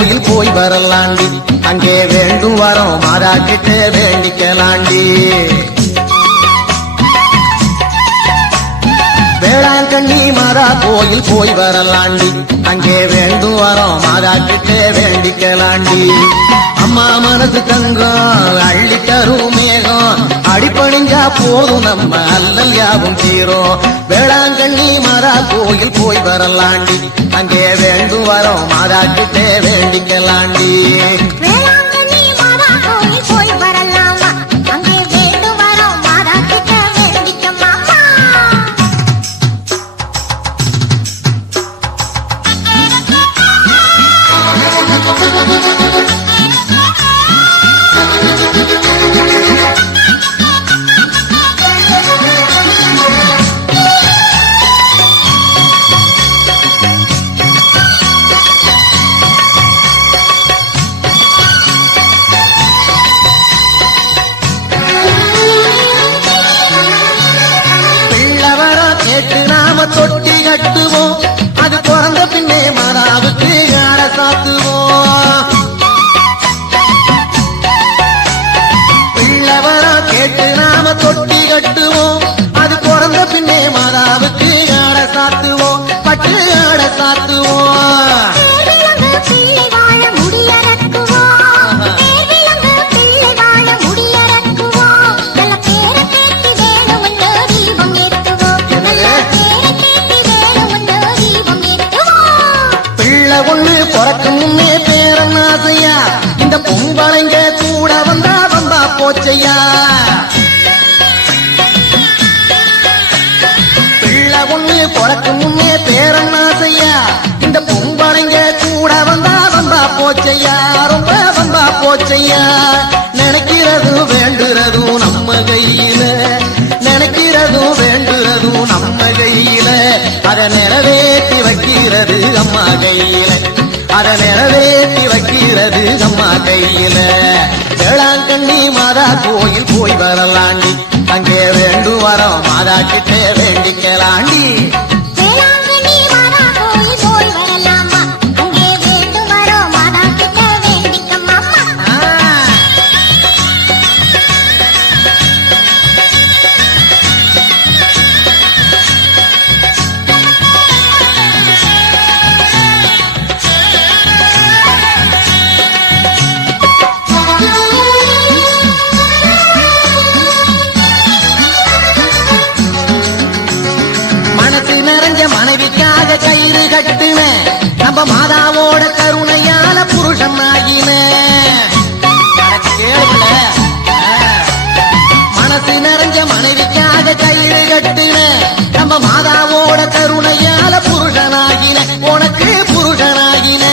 கோயில் போய் வரலாண்டி, அங்கே வேண்டும் வரோம் மாதா கிட்ட வேண்டிக்கலாண்டி. வேளாங்கண்ணி மாதா கோயில் போய் வரலாண்டி, அங்கே வேண்டும் வரோம் மாதா கிட்ட வேண்டிக்கலாண்டி. அம்மா மனசு தங்கம் அள்ளி தரும் மேகம், அடிப்பணிஞ்சா போதும் நம்ம அல்லல் யாவும் தீரும். வேளாங்கண்ணி மாதா கோயில் போய் வரலாண்டி, அங்கே வேண்டும் வரோம் மாதா கிட்ட வேண்டிக்கலாண்டி. தொட்டி கட்டுவோம், அது பிறந்த பின்னே மாதாவுக்கு ஆட சாத்துவோம். பிள்ளவரா கேட்டு நாம தொட்டி கட்டுவோம், அது பிறந்த பின்னே மாதாவுக்கு ஆட சாத்துவோம், பட்டு ஆட சாத்துவோம். பொறக்குமே பேரன் ஆசையா, இந்த பொம்பளைங்க கூட வந்தா வம்பா போச்சையா. பிள்ளை ஒண்ணு பொறக்கு முன்னே பேரன் ஆசையா, இந்த பொம்பளைங்க கூட வந்தா வம்பா போச்சையா, ரொம்ப வம்பா போச்சையா. நினைக்கிறதும் வேண்டுறதும் நம்ம கையில, நினைக்கிறதும் வேண்டுறதும் நம்ம கையில, அதை நிறைவேற்றி வைக்கிறது அம்மா கையில, அதை நிறைவேற்றி வைக்கிறது அம்மா கையில. வேளாங்கண்ணி மாதா கோயில் போய் வரலாண்டி, அங்கே வேண்டும் வரோம் மாதா கிட்ட வேண்டிக்கலாண்டி. மனைவிக்காக கயிறு கட்டுன நம்ம மாதாவோட கருணையால புருஷன் ஆகின. மனசு நிறைஞ்ச மனைவிக்காக கயிறு கட்டுன நம்ம மாதாவோட கருணையால புருஷனாகின, உனக்கு புருஷனாகின.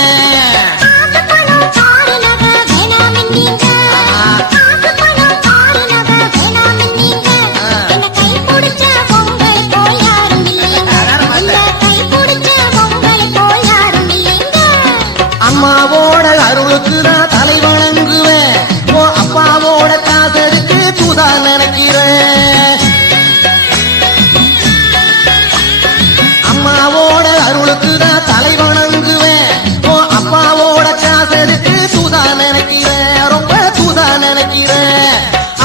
அம்மாவோட அருளுக்கு நான் தலை வணங்குவேன், ஓ அப்பாவோட காசருக்கு தூதா நினைக்கிறேன். அம்மாவோட அருளுக்கு நான் தலை வணங்குவேன், ஓ அப்பாவோட காசருக்கு தூதா நினைக்கிறேன், ரொம்ப தூதா நினைக்கிறேன்.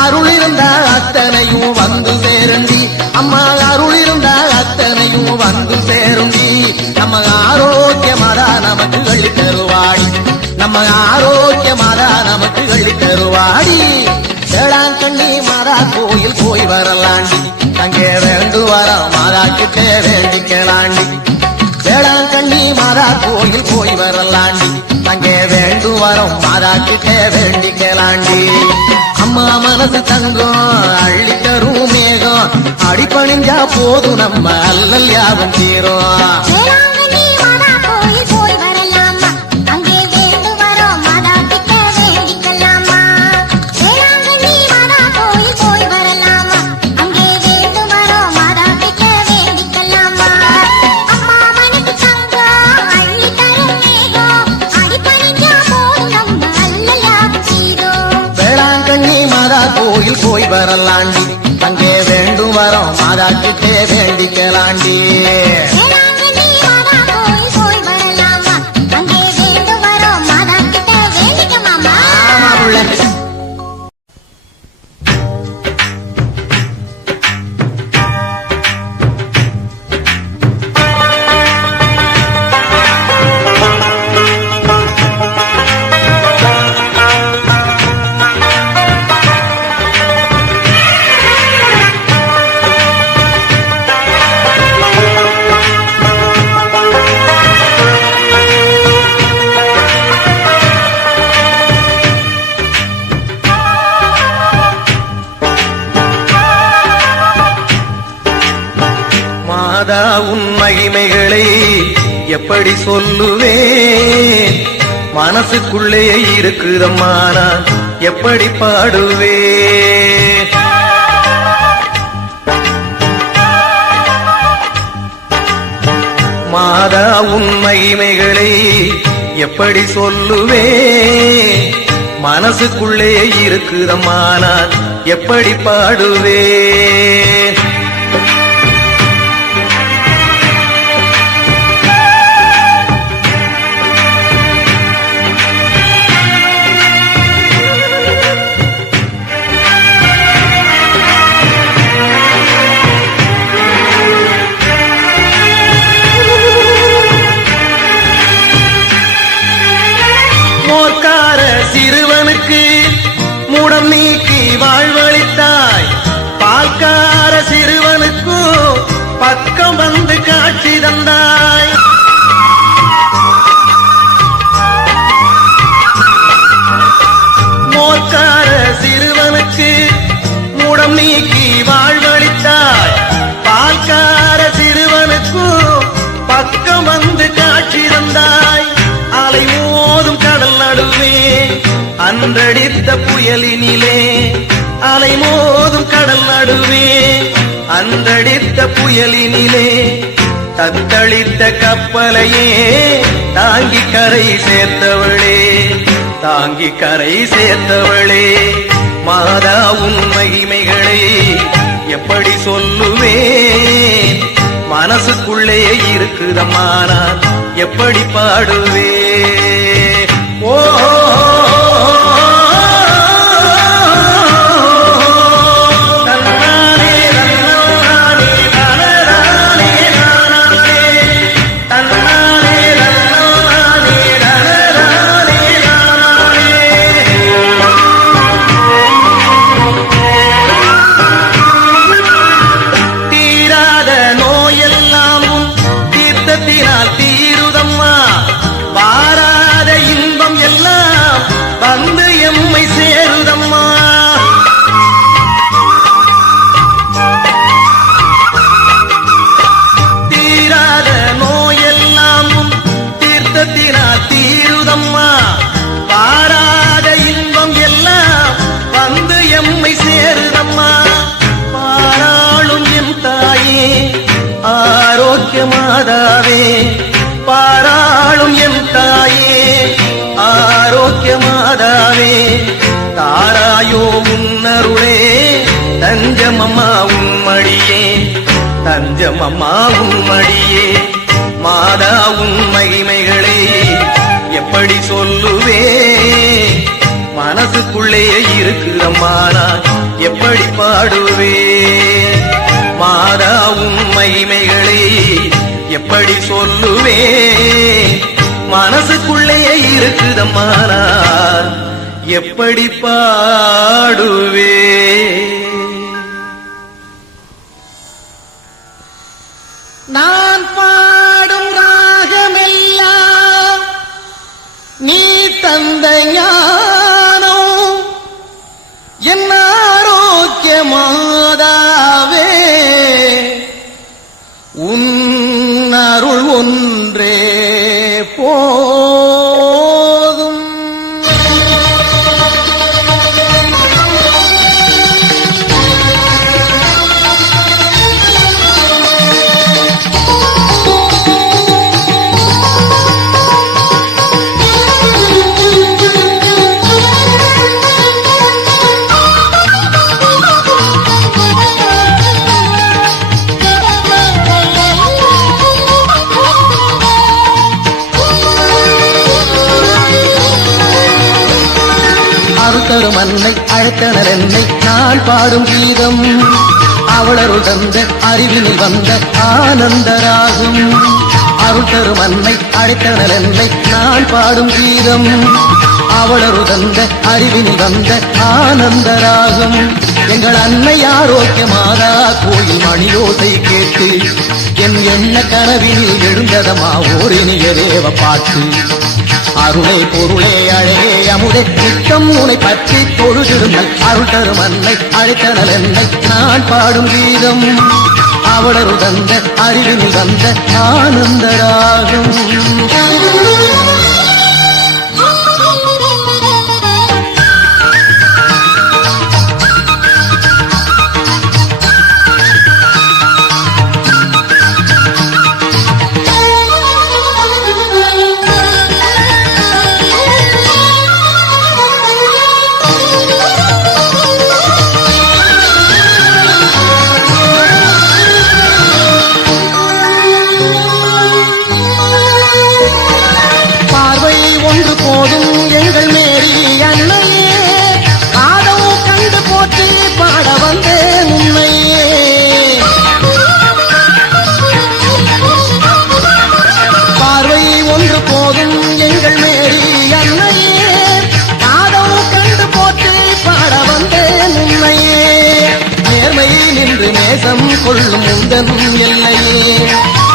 அருள் இருந்தா அத்தனையும் வந்து சேருண்டி, அம்மா அருள் இருந்தா அத்தனையும் வந்து சேருண்டி. நம்ம ஆரோக்கியமாதா நமக்கு அள்ளி தருவாடி, நம்ம ஆரோக்கியமாதா நமக்கு அள்ளி தருவாடி. வேளாங்கண்ணி மாதா கோயில் போய் வரலாண்டி, அங்கே வேண்டு வரோம் மாதா கிட்ட வேண்டிக்கலாண்டி. வேளாங்கண்ணி மாதா கோயில் போய் வரலாண்டி, அங்கே வேண்டு வரோம் மாதா கிட்ட வேண்டிக்கலாண்டி. அம்மா மனசு தங்கம் அள்ளி தரும் மேகம், அடிப்பணிஞ்சா போதும் நம்ம அல்லல் யாவும் தீரும். கோயில் போய் வரலாண்டி, அங்கே வேண்டும் வரோம் மாதா கிட்ட வேண்டிக்கலாண்டி. வேளாங்கண்ணி மாதா கோயில் போய் வரலாமா, அங்கே வேண்டும் வரோம் மாதா புள்ள. மாதா உன் மகிமைகளை எப்படி சொல்லுவேன், மனசுக்குள்ளே இருக்குதம்மா நான் எப்படி பாடுவேன். மாதா உன் மகிமைகளை எப்படி சொல்லுவேன், மனசுக்குள்ளே இருக்குதம்மா நான் எப்படி பாடுவேன். மோர்க்கார சிறுவனுக்கு மூடம் நீக்கி வாழ்வளித்தாய், பால்கார சிறுவனுக்கும் பக்கம் வந்து காட்சி தந்தாய். மோர்க்கார சிறுவனுக்கு மூடம் நீக்கி வாழ்வளித்தாய், பால்கார சிறுவனுக்கும் பக்கம் வந்து காட்சி தந்தாய். அலை மோதும் கடல் நடுவே அன்றடித்த புயலினிலே, அலை மோதும் கடல் நடுவே அன்றடித்த புயலினிலே, தத்தளித்த கப்பலையே தாங்கி கரை சேர்த்தவளே, தாங்கி கரை சேர்த்தவளே. மாதா உன் மகிமைகளை எப்படி சொல்லுவேன், மனசுக்குள்ளே இருக்குதம்மா நான் எப்படி பாடுவேன். ஓ மாதாவே பாராளும் என் தாயே, ஆரோக்கிய மாதாவே தாராயோ உன்னருளே, தஞ்சமம்மா உம்மடியே, தஞ்சமம்மா உம்மடியே. மாதா உன் மகிமைகளை எப்படி சொல்லுவே, மனசுக்குள்ளே இருக்குதம்மா நான் எப்படி பாடுவே. மாதா உன் மகிமைகளை எப்படி சொல்லுவே, மனசுக்குள்ளே இருக்குதம்மா நான் எப்படி பாடுவே. நான் பாடும் ராகமெல்லாம் நீ தந்த ஞானம், என் ஆரோக்கிய மாதாவே உன் அருள் ஒன்றே போதும். அழைத்தனர் என்னை நான் பாடும் கீதம் அவளருள் தந்த அறிவினில் வந்த ஆனந்தராகும் அருள் தரும் அன்னை அழைத்தனர் என்னை நான் பாடும் கீதம் அவளருள் தந்த அறிவினில் வந்த ஆனந்தராகும் எங்கள் அன்னை ஆரோக்கியமாதா கோயில் மணியோசை கேட்டு என் எண்ண கனவினில் எழுந்ததமா ஓரினிய தேவ பாட்டு அருளே பொருளே அழகே அமுதே நித்தம் உனை பற்றி தொழுதிருந்தல் அருள் தரும் அன்னை அழைத்தனல் என்னை நான் பாடும் கீதம் அவளருள் தந்த அறிவினில் வந்த ஆனந்தராகும் போதும் எங்கள் மேரி அன்னையே ஆதவ கண்டு போற்றி பாட வந்தேன் உன்னையே பார்வை ஒன்று போதும் எங்கள் மேரி அன்னையே ஆதவ கண்டு போற்றி பாட வந்தேன் உன்னையே நேர்மையில் நின்று நேசம் கொள்ளும் உந்தன் எல்லையே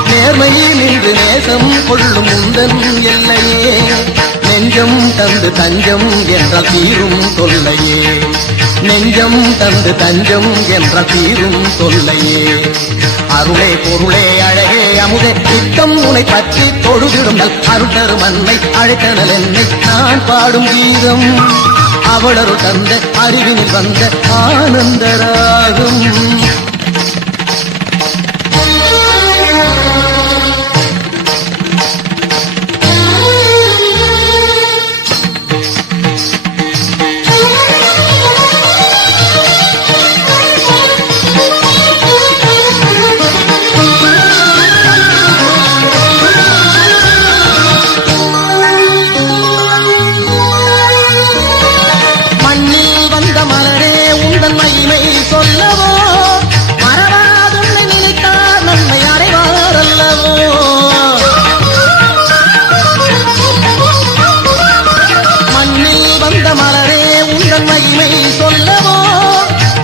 நேர்மையில் நின்று நேசம் கொள்ளும் உந்தன் எல்லையே நெஞ்சம் தந்து தஞ்சம் என்றால் தீரும் தொல்லையே நெஞ்சம் தந்து தஞ்சம் என்றால் தீரும் தொல்லையே அருளே பொருளே அழகே அமுதே நித்தம் உனை பற்றி தொழுதிடும் அருள் தரும் அன்னை அழைத்தனல் என்னை நான் பாடும் கீதம் அவளருள் தந்த அறிவினில் வந்த ஆனந்தராகும் சொல்லவோ மறவாதுன்னை நினைத்தார் நன்மை அடைவார் அல்லவோ மண்ணில் வந்த மலரே உந்தன் மகிமை சொல்லவோ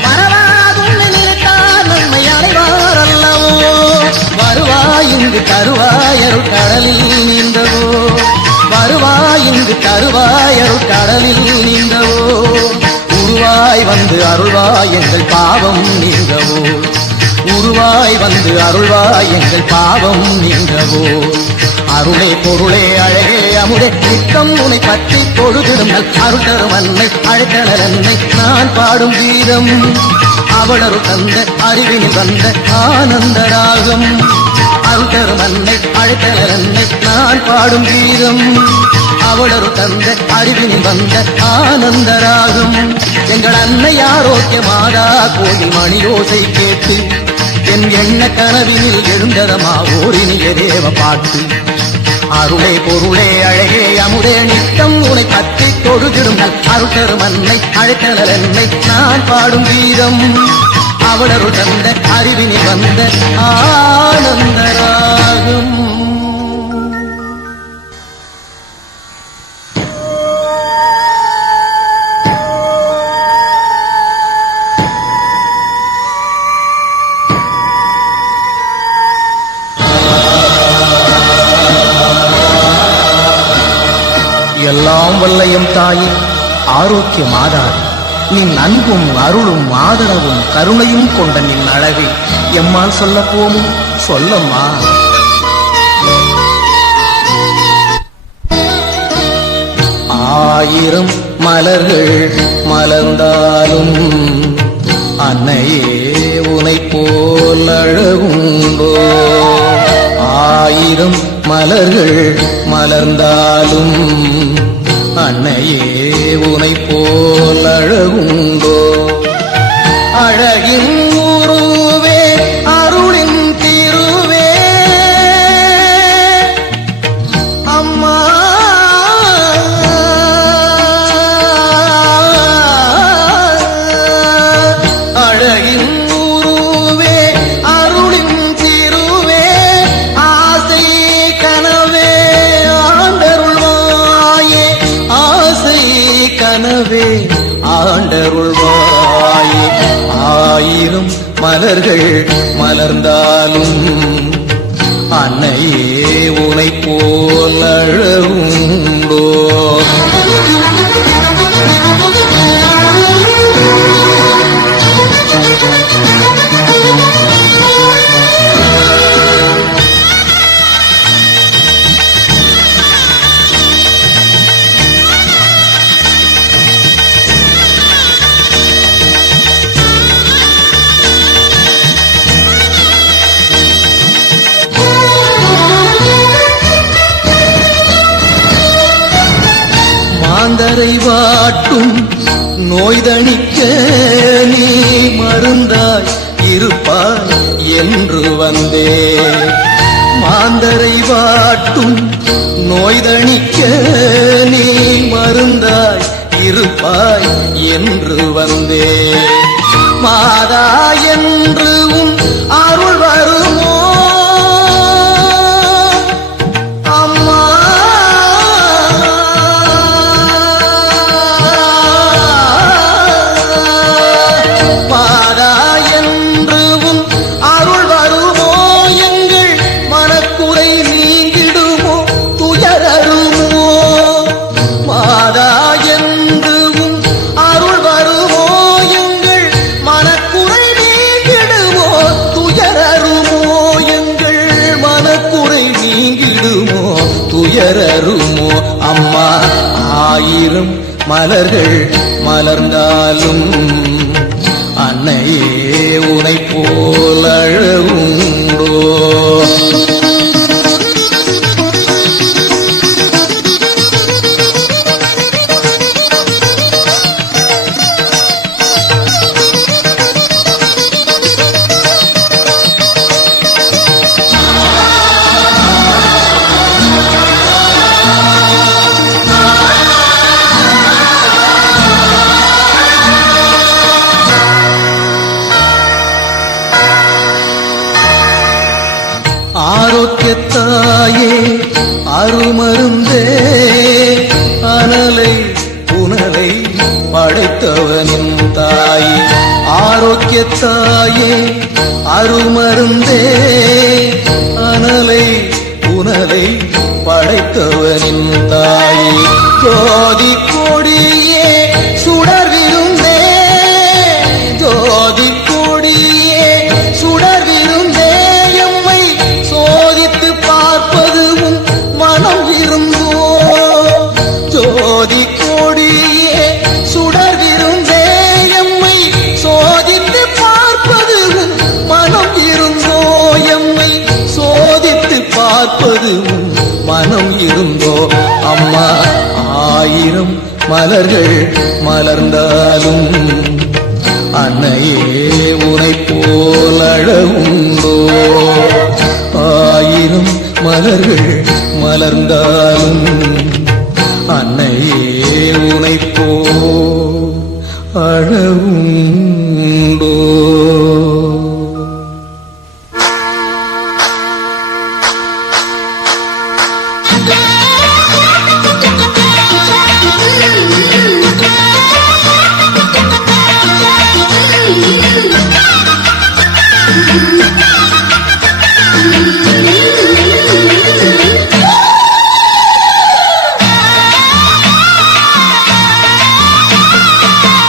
மறவாதுன்னை நினைத்தார் நன்மை அடைவார் அல்லவோ வருவாய் இங்கு தருவாயருள் கடலில் நீந்தவோ வருவாய் இங்கு தருவாயருள் கடலில் நீந்தவோ உருவாய் வந்து அருள்வாய் எங்கள் பாவம் நீங்கவோ உருவாய் வந்து அருள்வாய் எங்கள் பாவம் நீங்கவோ அருளே பொருளே அழகே அமுதே நித்தம் உனை பற்றி தொழுதிடும் அருள் தரும் அன்னை அழைத்தனர் என்னை நான் பாடும் கீதம் அவளருள் தந்த அறிவினில் வந்த ஆனந்தராகம் அருள் தரும் அன்னை அழைத்தனர் என்னை நான் பாடும் கீதம் அவளருள் தந்த அறிவினில் வந்த ஆனந்தராகும் எங்கள் அன்னை ஆரோக்கியமாதா கோயில் மணியோசை கேட்டு என் எண்ண கனவினில் எழுந்ததமா ஓரினிய தேவ பாட்டு அருளே பொருளே அழகே அமுதே நித்தம் உனை பற்றி தொழுதிடும் அருள் தரும் அன்னை அழைத்தனர் என்னை நான் பாடும் கீதம் அவளருள் தந்த அறிவினில் வந்த ஆனந்தராகும் எல்லாம் வல்லையம் தாயே ஆரோக்கிய மாதாவே நின் அன்பும் அருளும் ஆதரவும் கருணையும் கொண்ட நின் அழகை எம்மால் சொல்ல போமும் சொல்லம்மா ஆயிரம் மலர்கள் மலர்ந்தாலும் அன்னையே உனை போல் அழகுண்டோ ஆயிரம் மலர்கள் மலர்ந்தாலும் அன்னையே உனை போல் அழகுண்டோ அழகின் உருவே அருளின் திருவே அம்மா ஆயிரம் மலர்கள் மலர்ந்தாலும் அன்னையே உனை போல் அழகுண்டோ? மாந்தரை வாட்டும் நோய்தணிக்க நீ மருந்தாய் இருப்பாய் என்று வந்தே. மாந்தரை வாட்டும் நோய்தணிக்க நீ மருந்தாய் இருப்பாய் என்று வந்தே. மாதா என்று உன் அருள் வருமோ துயரருமோ? அம்மா ஆயிரம் மலர்கள் மலர்ந்தாலும் அன்னையே உனை போல் அழகுண்டோ? ஆரோக்கியத்தாயே அருமருந்தே அனலை புனலை படைத்தவனின் தாயே. ஆரோக்கியத்தாயே அருமருந்தே அனலை புனலை படைத்தவனின் தாயே. ஜோதி கொடியே சுடர்விருந்தே ஜோதி கொடியே சுடர்விருந்தே. சோதித்து பார்ப்பதும் மனம் இருந்தோ? ஜோதி கொடியே சுடர்விருந்தே எம்மை சோதித்து பார்ப்பதும் மனம் இருந்தோ? எம்மை சோதித்து பார்ப்பதும் மனம் இருந்தோ? அம்மா ஆயிரம் மலர்கள் மலர்ந்தாலும் அன்னையே உனை போல் அழகுண்டோ? ஆயிரம் மலர்கள் மலர்ந்தாலும் அன்னையே உனை போல் அழகுண்டோ?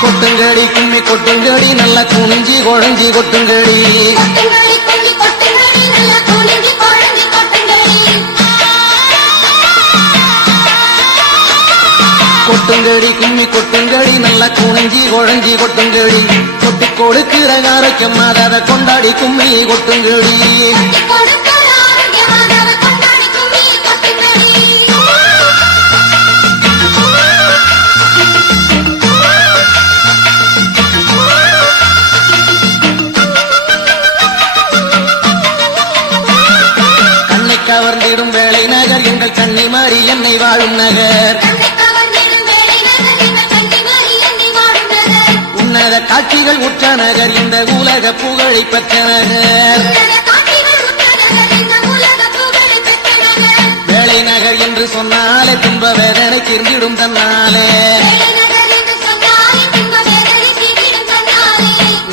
கொட்டுங்கடி கும்மி கொட்டுங்கடி நல்ல குனிஞ்சி குழஞ்சி கொட்டுங்கடி. கொட்டுங்கடி கும்மி கொட்டுங்கடி நல்ல குனிஞ்சி குழஞ்சி கொட்டுங்கடி. கொட்டி கொடுக்கிற ஆரோக்கியமாத கொண்டாடி கும்மி கொட்டுங்கடி. கவர்ந்திடும் வேளை நகர் எங்கள் கண்ணை மாறி என்னை வாழும் நகர். உன்னத காட்சிகள் உற்ற நகர் இந்த உலக புகழை பெற்ற நகர். வேளை நகர் என்று சொன்னாலே துன்ப வேதனை தீர்ந்திடும் தன்னாலே.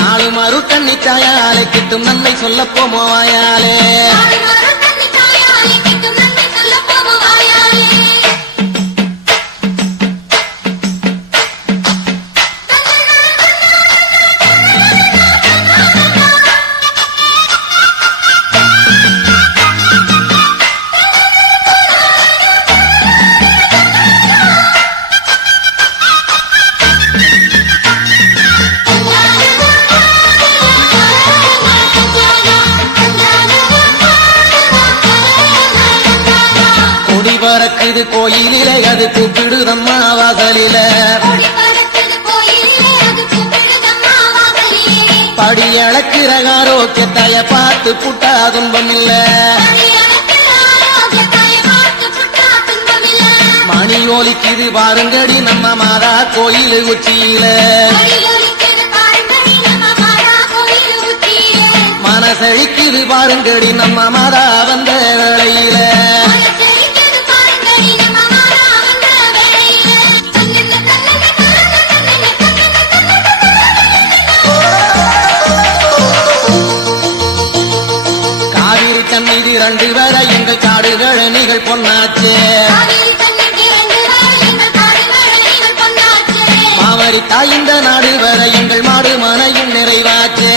நாளும் அருட்டன் தாயாலே கிட்டும் நன்மை சொல்ல போமோ வாயாலே பறக்குது கோயிலிலே அது கூப்பிடுதம்மா வாசலில படி அளக்கிற ஆரோக்கியத்தாய பார்த்து புட்டா துன்பம் இல்ல மணி ஒலிக்குது பாருங்கடி நம்ம மாதா கோயில் உச்சியில மனசழிக்குது பாருங்கடி நம்ம மாதா வந்த வேளையில தண்ணீர் இரண்டு வர எங்கள் காடுகள் நிகழ் பொன்னாச்சு மாவரி தாய்ந்த நாடு வர எங்கள் மாடு மனையும் நிறைவாச்சு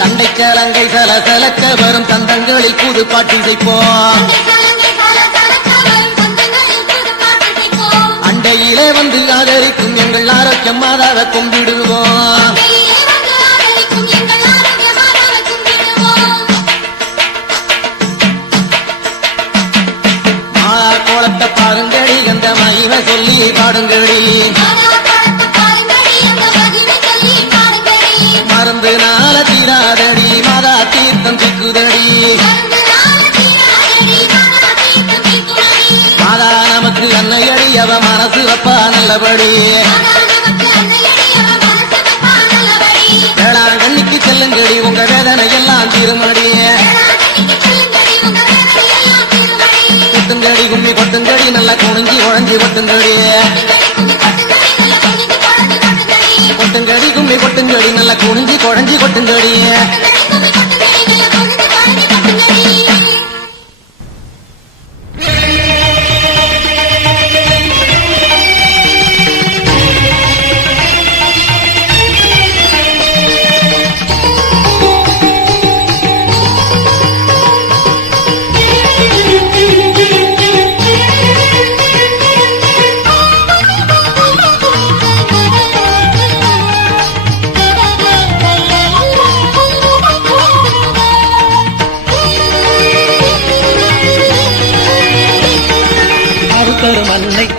தண்டை கலங்கை சலசலக்க வரும் தந்தங்களில் புது பாட்டி செய்ப்போம் அண்டையிலே வந்து ஆதரிக்கும் எங்கள் ஆரோக்கியம் மாதாவை கும்பிடுவோம் கோலத்தை பாருங்கடி அந்த மகிமை சொல்லி பாடுங்கடி மருந்து நாள தீராதடி மாதா தீர்த்தம் சிக்குதடி மாதா நமக்கு அன்னையடி அவ மனசு வப்பா நல்லபடி வேளாங்கண்ணிக்கு செல்லுங்கடி உங்க வேதனை எல்லாம் திருமடி கொட்டுங்கடி கும்மி கொட்டுங்கடி நல்லா குனிஞ்சி உழஞ்சி கொட்டுங்கடி கொட்டுங்கடி கும்மி கொட்டுங்கடி நல்லா குனிஞ்சி குழஞ்சி கொட்டுங்கடி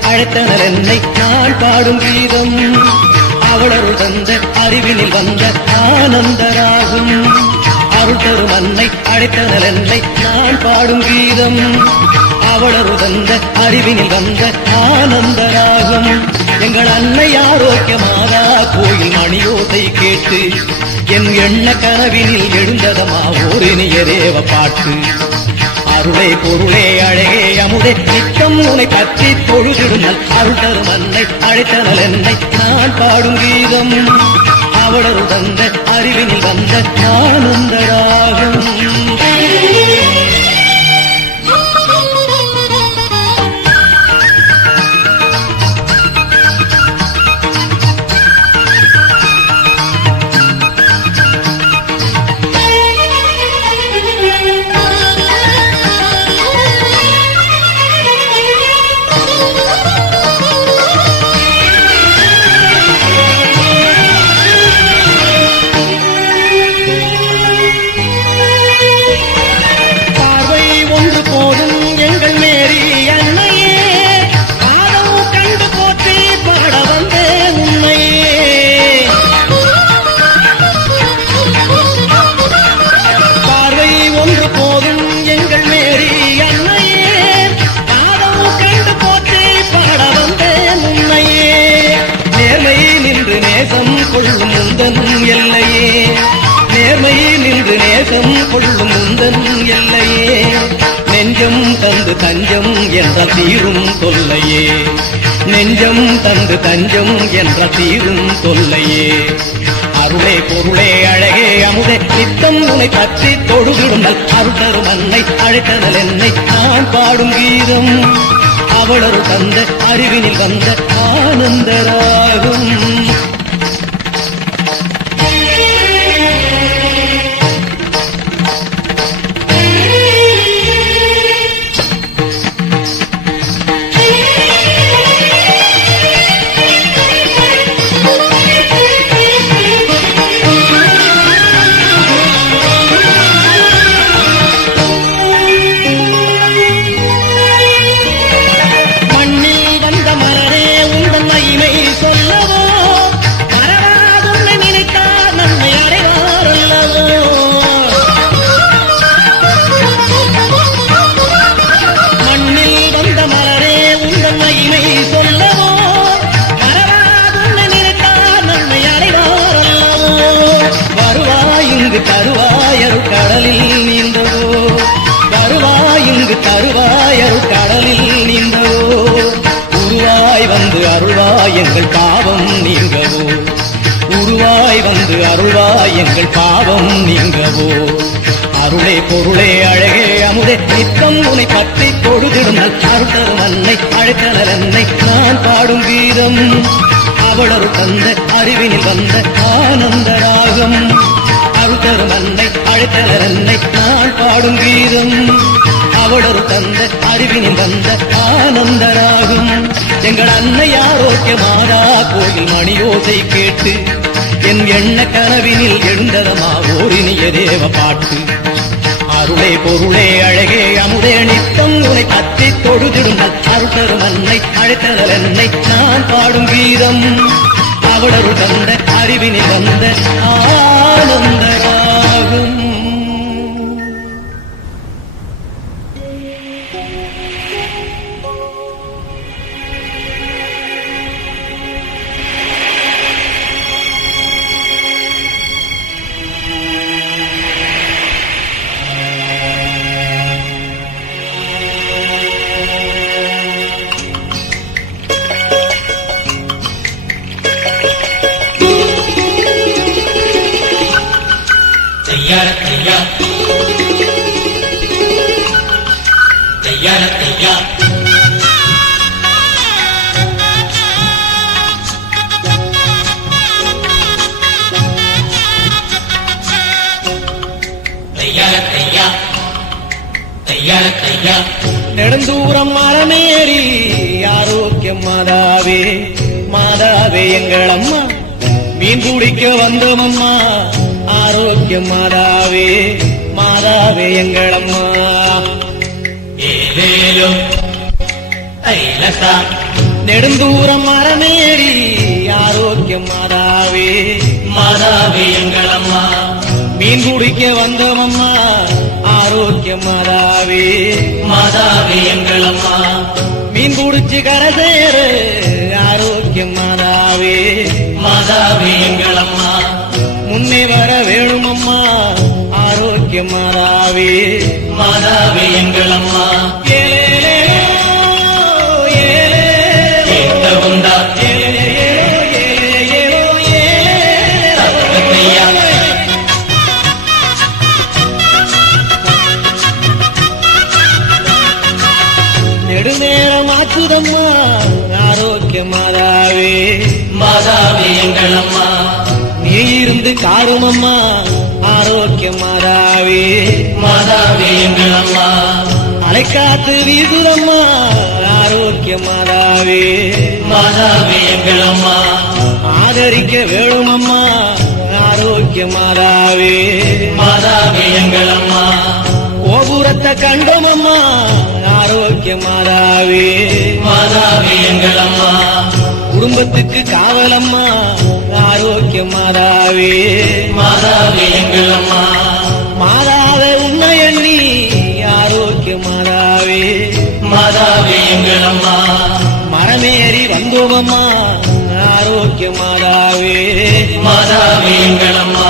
அழைத்தனர் என்னை நான் பாடும் கீதம் அவளருள் தந்த அறிவினில் வந்த ஆனந்தராகும் அருள் தரும் அன்னை அழைத்தனர் என்னை நான் பாடும் கீதம் அவளருள் தந்த அறிவினில் வந்த ஆனந்தராகும் எங்கள் அன்னை ஆரோக்கியமாதா கோயில் மணியோசை கேட்டு என் எண்ண கனவினில் எழுந்ததமா ஒரு நியரேவ பாட்டு அருளே பொருளே அழகே அமுதே நித்தம் உனை பற்றி தொழுதிடுமல் அருள் தரும் அன்னை அழைத்தனல் என்னை நான் பாடும் கீதம் அவளரு தந்த அறிவினில் வந்த ஆனந்தராகும் கொள்ளும் முந்தன் எல்லையே நெஞ்சம் தந்து தஞ்சம் என்றால் தீரும் தொல்லையே நெஞ்சம் தந்து தஞ்சம் என்ற தீரும் தொல்லையே அருளே பொருளே அழகே அமுதே நித்தம் உன்னை பற்றி தொழுகிடுங்கள் அருள் தரும் அன்னை அழைத்தனல் என்னை நான் பாடும் கீதம் அவளரு தந்த அறிவினில் வந்த ஆனந்தராகும் தருவாயரு கடலில் நீந்தவோ வருவாயிங்கு தருவாயரு கடலில் நீந்தவோ உருவாய் வந்து அருள்வாய் எங்கள் பாவம் நீங்கவோ உருவாய் வந்து அருள்வாய் எங்கள் பாவம் நீங்கவோ அருளே பொருளே அழகே அமுதே நித்தம் உன்னை பற்றி தொழுதிடும் அருள் தரும் அன்னை அழைத்தனர் என்னை நான் பாடும் கீதம் அவளரு தந்த அறிவினில் வந்த ஆனந்தராகம் அருள் தரும் அன்னை அழைத்தனர் என்னை நான் பாடும் கீதம் அவளரு தந்த அறிவினில் வந்த ஆனந்தராகும் எங்கள் அன்னை ஆரோக்கியமாதா கோயில் மணியோசை கேட்டு என் எண்ண கனவினில் எழுந்ததமா ஓரினிய தேவ பாட்டு அருளே பொருளே அழகே அமுதே நித்தம் உன்னை பற்றி தொழுதிடும் அருள் தரும் அன்னை அழைத்தனர் என்னை நான் பாடும் கீதம் அவளரு தந்த அறிவினில் வந்த ஆனந்தராகும் நெடுந்தூரம் மரமேறி ஆரோக்கியம் மாதாவே மாதாவே எங்கள் அம்மா மீன் பிடிக்க வந்தோம் அம்மா ஆரோக்கியம் மாதாவே மாதாவே எங்கள் அம்மா ஏதேலும் தைலசா நெடுந்தூரம் மரமேறி ஆரோக்கியம் மாதாவே மாதாவே எங்கள் அம்மா மீன் பிடிக்க வந்தோம் அம்மா ஆரோக்கியம் மாதாவே மாதாவே எங்கள் அம்மா மீன் பிடிச்சு கரை சேரு ஆரோக்கியம் மாதாவே மாதாவே எங்கள் அம்மா முன்னே வர வேணும் அம்மா ஆரோக்கியம் மாதாவே மாதாவே எங்கள் அம்மா நெடுநேரம் ஆச்சுதம்மா ஆரோக்கியம் மாதாவே மாதாவே எங்கள் அம்மா நீ இருந்து காருமம்மா ஆரோக்கியம் மாதாவே மாதாவே எங்கள் அம்மா அலைக்காத்து வீசுதம்மா ஆரோக்கியம் மாதாவே மாதாவே எங்கள் அம்மா ஆதரிக்க வேணுமம்மா ஆரோக்கியம் மாதாவே மாதாவே எங்கள் அம்மா கோபுரத்தை கண்டோமம்மா ஆரோக்கியம் மாதாவே மாதாவே எங்கள் அம்மா குடும்பத்துக்கு காவலம்மா ஆரோக்கியம் மாதாவே மாதாவே எங்கள் அம்மா மாதாவே உன்னை எண்ணி ஆரோக்கியம் மாதாவே மாதாவே எங்கள் அம்மா மரமேறி வந்தோமம்மா ஆரோக்கியம் மாதாவே மாதாவே எங்கள் அம்மா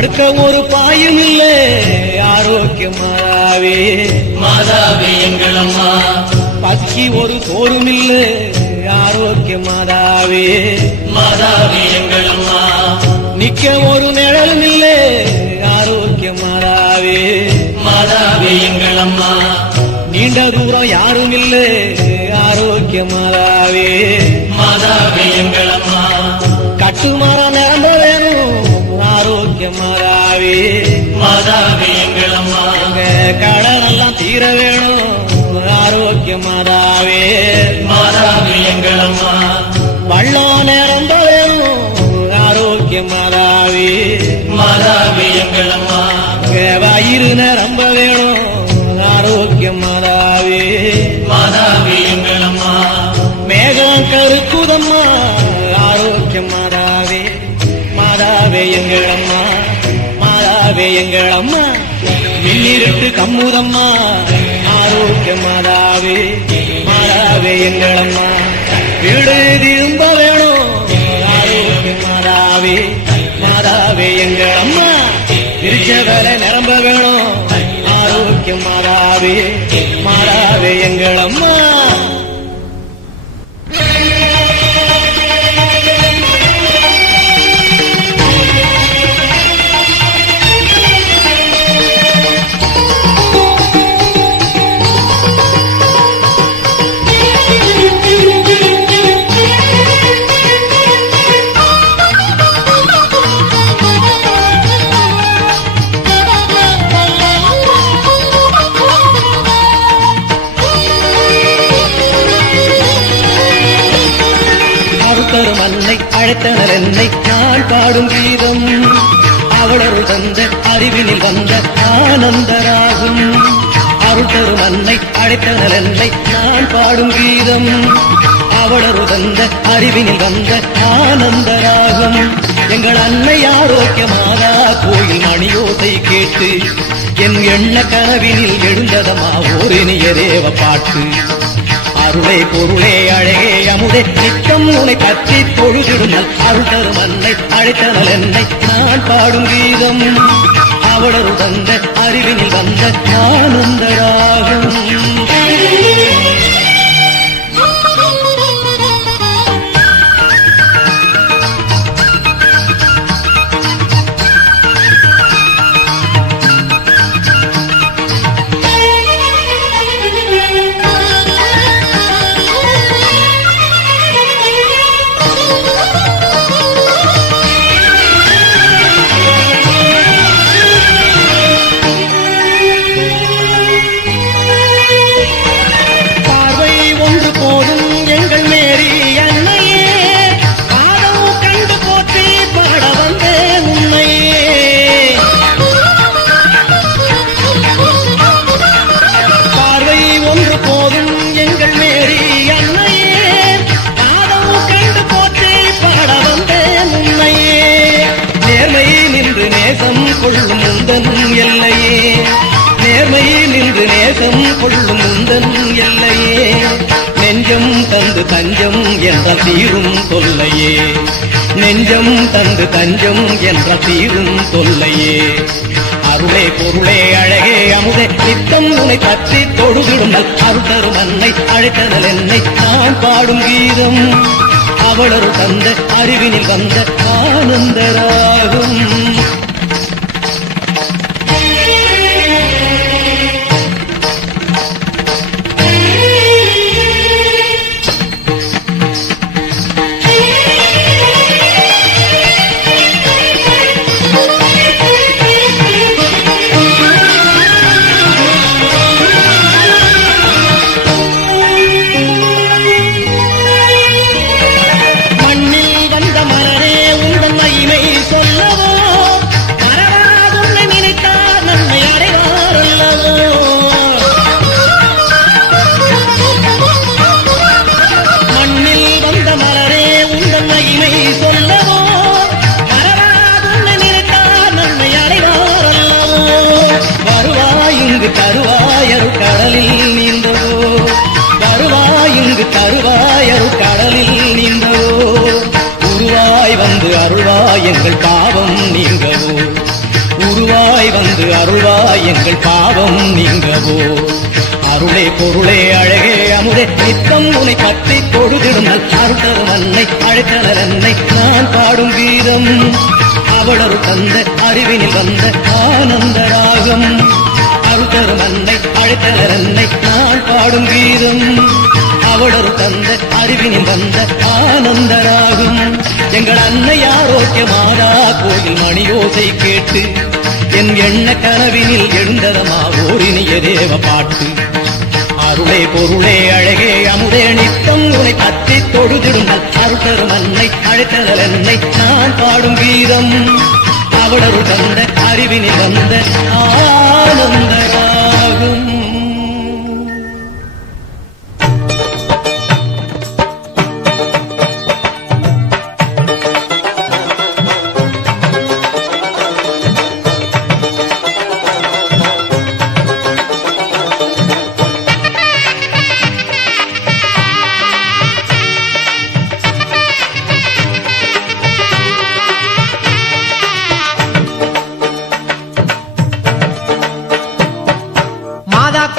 படுக்க ஒரு பாயும் இல்லை ஆரோக்கிய மாதாவே மாதாவே எங்கள் அம்மா பசி ஒரு சோறும் இல்லை ஆரோக்கிய மாதாவே மாதாவே எங்கள் அம்மா நிக்க ஒரு நிழலும் இல்லை ஆரோக்கிய மாதாவே மாதாவே எங்கள் அம்மா நீண்ட தூரம் யாரும் இல்லை ஆரோக்கிய மாதாவே மாதாவே எங்கள் அம்மா கட்டுமரம் நிரம்ப வேணும் ஆரோக்கிய மாதாவே மாதாவே எங்கள் அம்மா எங்க கடனெல்லாம் தீர வேணும் ஆரோக்கிய மாதாவே மாதாவே எங்கள் அம்மா வள்ளம் நிரம்ப வேணும் ஆரோக்கிய மாதாவே மாதாவே எங்கள் அம்மா எங்க வயிறு நிரம்ப வேணும் ஆரோக்கிய மாதாவே மாதாவே எங்கள் அம்மா மேகம் கருக்குதம்மா ஆரோக்கிய மாதாவே மாதாவே எங்கள் அம்மா மாதாவே எங்கள் அம்மா மின்னிருட்டு கம்முதம்மா ஆரோக்கிய மாதாவே மாதாவே எங்கள் அம்மா வீடு திரும்ப வேணும் ஆரோக்கிய மாதாவே மாதாவே எங்கள் அம்மா திருச்சவரை நிரம்ப வேணும் ஆரோக்கிய மாதாவே மாதாவே எங்கள் அம்மா அருத்தரும் அன்னை அழைத்தனர் என்னை நான் பாடும் கீதம் அவளரு தந்த அறிவினில் வந்த ஆனந்தராகும் அருத்தரும் அன்னை அழைத்தனர் என்னை நான் பாடும் கீதம் அவளரு தந்த அறிவினில் வந்த ஆனந்தராகும் எங்கள் அன்னை ஆரோக்கியமாதா கோயில் மணியோசை கேட்டு என் எண்ண கனவினில் எழுந்ததமா ஒரு நியரேவ பாட்டு அருளே பொருளே அழகே அமுதே நித்தம் உனை பற்றி தொழுதிடுமல் அருள் தரும் அன்னை அழைத்தனல் என்னை நான் பாடும் கீதம் அவளரு தந்த அறிவினில் வந்த ஆனந்தராகும் கொள்ளும் முந்தன் எல்லையே நேர்மையில் நின்று நேசம் கொள்ளும் முந்தன் எல்லையே நெஞ்சம் தந்து தஞ்சம் என்ற தீரும் தொல்லையே நெஞ்சம் தந்து தஞ்சம் என்ற தீரும் தொல்லையே அருளே பொருளே அழகே அமுதே நித்தம் உனை பற்றி தொழுதிடுமல் அருள் தரும் அன்னை அழைத்தனல் என்னை நான் பாடும் கீதம் அவளரு தந்த அறிவினில் வந்த ஆனந்தராகும் மண்ணில் வந்த மலரே உந்தன் மகிமை சொல்லவோ வந்து அருள்வாய் எங்கள் பாவம் நீங்கவோ. அருளே பொருளே அழகே அமுதே நித்தம் உனை பற்றி தொழுதிடும் நல் அருள்தரும் அன்னை அழைத்தனர் அன்னை நான் பாடும் கீதம். அவளரு தந்த அறிவினில் வந்த ஆனந்த ராகம். அருள்தரும் அன்னை அழைத்தனர் அன்னை நான் பாடும் கீதம். அவளரு தந்த அறிவினில் வந்த ஆனந்த ராகம். எங்கள் அன்னை ஆரோக்கிய மாதா கோயில் மணியோசை கேட்டு என் எண்ண கனவினில் எழுந்ததமா ஓரினிய தேவ பாட்டு. அருளே பொருளே அழகே அமுதே நித்தம் உனை பற்றி தொழுதிடும் அருள்தரும் அன்னை அழைத்தனர் என்னை நான் பாடும் கீதம். அவளரு தந்த அறிவினில் வந்த ஆனந்த ராகம்.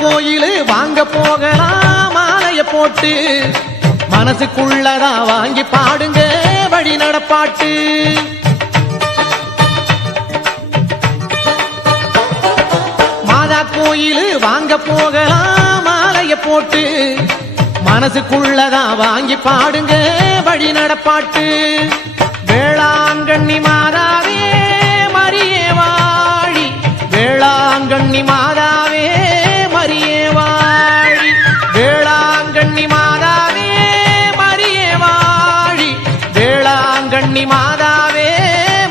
கோயிலு வாங்க போகலாம் மாலைய போட்டு மனசுக்குள்ளதா வாங்கி பாடுங்க வழி நடப்பாட்டு. மாதா கோயிலு வாங்க போகலாம் மாலைய போட்டு மனசுக்குள்ளதா வாங்கி பாடுங்க வழி நடப்பாட்டு. வேளாங்கண்ணி மாதாவே மரியே வாழி, வேளாங்கண்ணி மாதாவே மரியே வாழி, வேளாங்கண்ணி மாதாவே மரியே வாழி, வேளாங்கண்ணி மாதாவே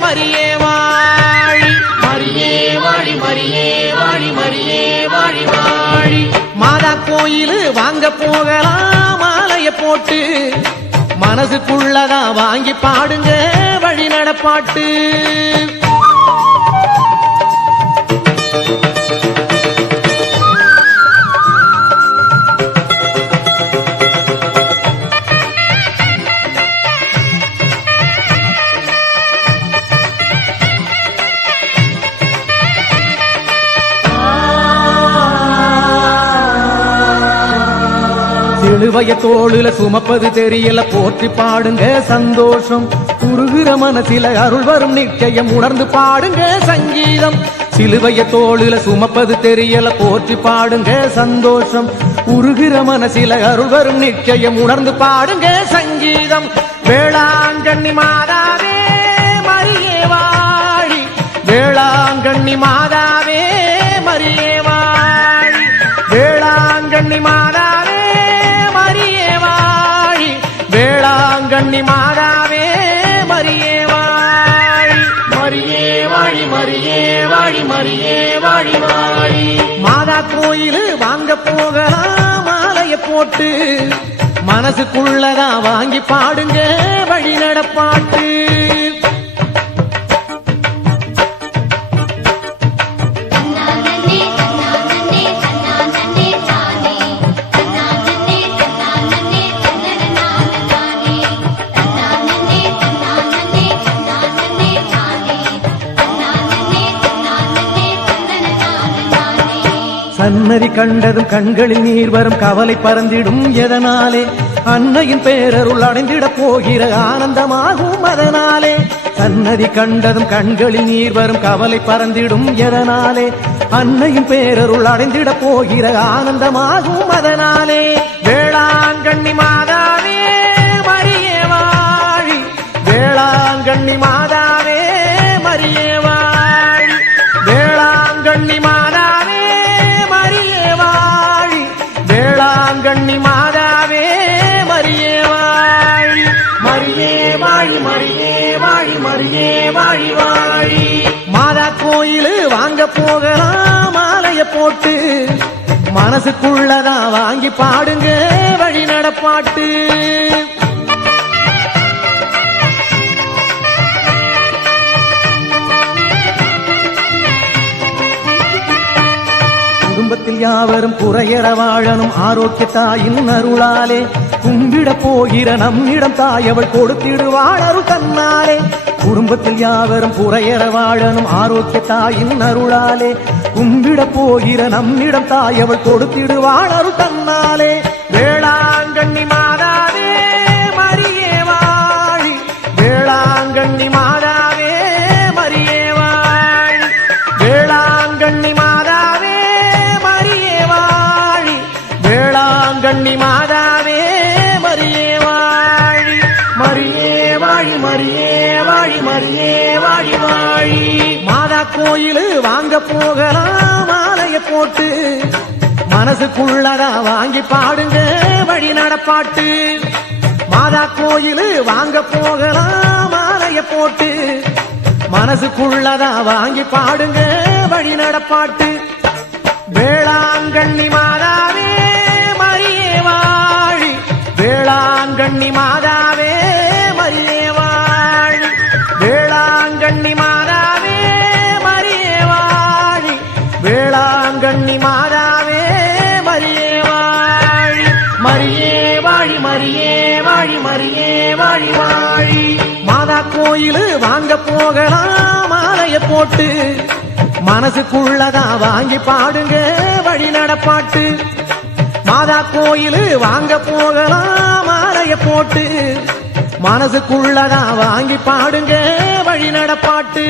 மரியே வாழி. மரியே வாழி மரியே வாழி மரியே வாழி வாழி. மாதா கோயிலு வாங்க போகலாம் மாலைய போட்டு மனசுக்குள்ளதா வாங்கி பாடுங்க வழி நடப்பாட்டு. சிலுவைய தோளுல சுமப்பது தெரியல போற்றி பாடுங்க சந்தோஷம். குறுகிற மனசில அருள் வரும் நிச்சயம் உணர்ந்து பாடுங்க சங்கீதம். சிலுவைய தோளுல சுமப்பது தெரியல போற்றி பாடுங்க சந்தோஷம். உருகிற மனசில அருள் வரும் நிச்சயம் உணர்ந்து பாடுங்க சங்கீதம். வேளாங்கண்ணி மாதாவே மரியே வாழி, வேளாங்கண்ணி மாதாவே மரியே வாழி, வேளாங்கண்ணி மாதாவே மரியே வாழி, வேளாங்கண்ணி மாதாவே மரியே வாழி. மரியே வாழி மரியே வாழி மரியே வாழி வாழி. மாதா கோயிலு வாங்க போகலாம் மாலைய போட்டு மனசுக்குள்ளதா வாங்கி பாடுங்க வழி நடப்பாட்டு. சன்னதி கண்டதும் கண்களில் நீர் வரும் கவலை பறந்திடும் எதனாலே, அன்னையின் பேரருள் அடைந்திட போகிற ஆனந்தமாகும் அதனாலே. சன்னதி கண்டதும் கண்களில் நீர் வரும் கவலை பறந்திடும் எதனாலே, அன்னையின் பேரருள் அடைந்திட போகிற ஆனந்தமாகும் அதனாலே. வேளாங்கண்ணி மாதாவே மரியே வாழி, வேளாங்கண்ணி மாதாவே மரியே வாழி, வேளாங்கண்ணி மாதாவே மரியே வாழி, வேளாங்கண்ணி மாதாவே மரியே வாழி. மரியே வாழி மரியே வாழி மரியே வாழி வாழி. மாதா கோயிலு வாங்க போகலாம் மாலைய போட்டு மனசுக்குள்ளதா வாங்கி பாடுங்க வழி நடப்பாட்டு. குடும்பத்தில் யாவரும் குறையற வாழனும் ஆரோக்கிய தாயின் அருளாலே, கும்பிட போகிற நம்மிடம் தாயவள் கொடுத்திடுவாள் அருள் தன்னாலே. குடும்பத்தில் யாவரும் குறையற வாழனும் ஆரோக்கிய தாயின் அருளாலே கும்பிட போகிற நம்மிடம் தாய் அவள் கொடுத்திடுவாள் அருள் தன்னாலே வேளாங்கண்ணி மாதாவே மரியே வாழி வேளாங்கண்ணி மாதாவே மரியே வாழி வேளாங்கண்ணி மாதாவே மரியே வாழி வேளாங்கண்ணி மாதாவே மரியே வாழி மரியே வாழி மரியே வாழி மரியே வாழி வாழி மாதா கோயிலு வாங்க போகலாம் மாலைய போட்டு மனசுக்குள்ளதா வாங்கி பாடுங்க வழி நடப்பாட்டு மாதா கோயிலு வாங்க போகலாம் மாலைய போட்டு மனசுக்குள்ளதா வாங்கி பாடுங்க வழி நடப்பாட்டு வேளாங்கண்ணி மாதாவே மரியே வாழி வேளாங்கண்ணி மாதாவே மரியே வாழி வேளாங்கண்ணி மாதாவே மரியே வாழி வேளாங்கண்ணி மாதாவே மரியே வாழி மரியே வாழி மரியே வாழி மரியே வாழி வாழி மாதா கோயிலு வாங்க போகலாம் மாலைய போட்டு மனசுக்குள்ளதா வாங்கி பாடுங்க வழி நடப்பாட்டு மாதா கோயிலு வாங்க போகலாம் மாலைய போட்டு மனசுக்குள்ளதா வாங்கி பாடுங்க வழி நடப்பாட்டு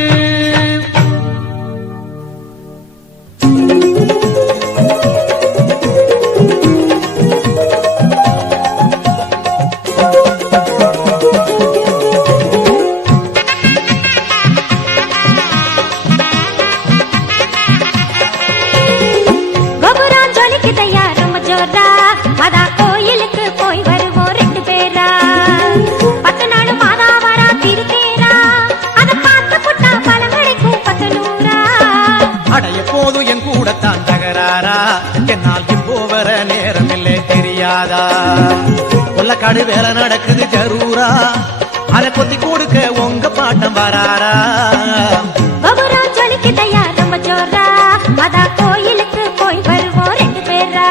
என்னால் இப்போ வர நேரம் இல்லை தெரியாதா கொல்லக்காடு வேலை நடக்குது ஜரூரா அதை கொத்தி கொடுக்க உங்க பாட்டம் வராரா ஜொலிக்கு தயார் ரொம்ப ஜோரா மாதா கோயிலுக்கு போய் வருவோம் ரெண்டு பேரா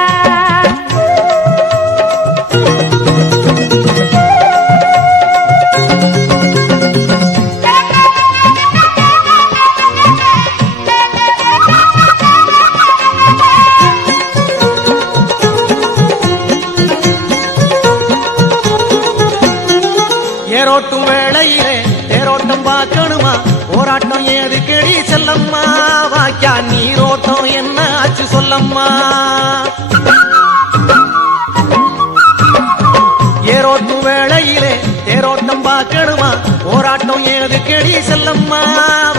ஏரோட்டும் வேளையிலே தேரோட்டம் பார்க்கணுமா போராட்டம் ஏது கெடி செல்லம்மா வாக்கியா நீரோட்டம் என்ன ஆச்சு சொல்லம்மா ஏரோட்டும் வேளையிலே தேரோட்டம் பார்க்கணுமா போராட்டம் ஏது கெடி செல்லம்மா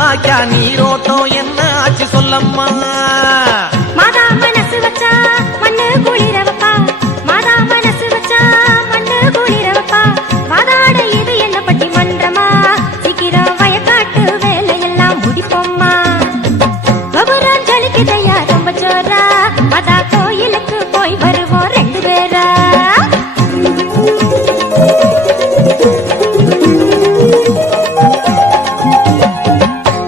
வாக்கியா நீரோட்டம் என்ன ஆச்சு சொல்லம்மா மாதா மனசு வச்சா மண்ணு குளிரவப்பா மாதா மனசு வச்சா மண்ணு குளிரவப்பா வாதாட இது என்ன பட்டி மன்றமா சீக்கிரம் வயக்காட்டு வேலையெல்லாம் முடிப்போம்மா ஜொலிக்கு தயார் ரொம்ப ஜோரா மாதா கோயிலுக்கு போய் வருவோம் ரெண்டு பேரா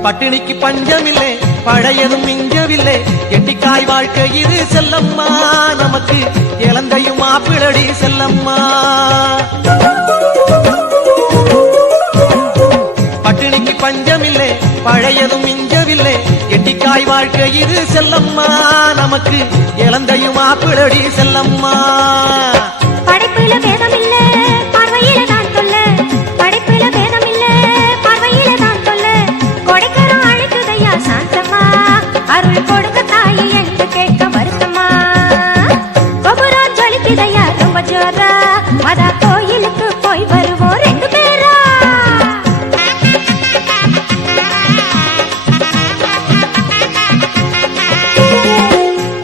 பட்டினிக்கு பஞ்சமில்லை பழையதும் மிஞ்சவில்லை எட்டிக்காய் வாழ்க்கை இது செல்லம்மா நமக்கு இளந்தையும் மாப்பிளடி செல்லம்மா பட்டினிக்கு பஞ்சமில்லை பழையதும் மிஞ்சவில்லை எட்டிக்காய் வாழ்க்கை இது செல்லம்மா நமக்கு இளந்தையும் மாப்பிளடி செல்லம்மா படைப்புல பேதம் இல்ல பார்வையில தான் சொல்ல படைப்புல பேதம் இல்ல பார்வையில தான் சொல்ல கொடைக்கரம் அழைக்குதையா சாந்தம்மா அருள் கொடுக்க தாயி என்று கேட்க வருத்தம்மா கோபுரம் ஜொலிக்குதையா ரொம்ப ஜோரா மாதா கோயிலுக்கு போய் வருவோம் ரெண்டு பேரா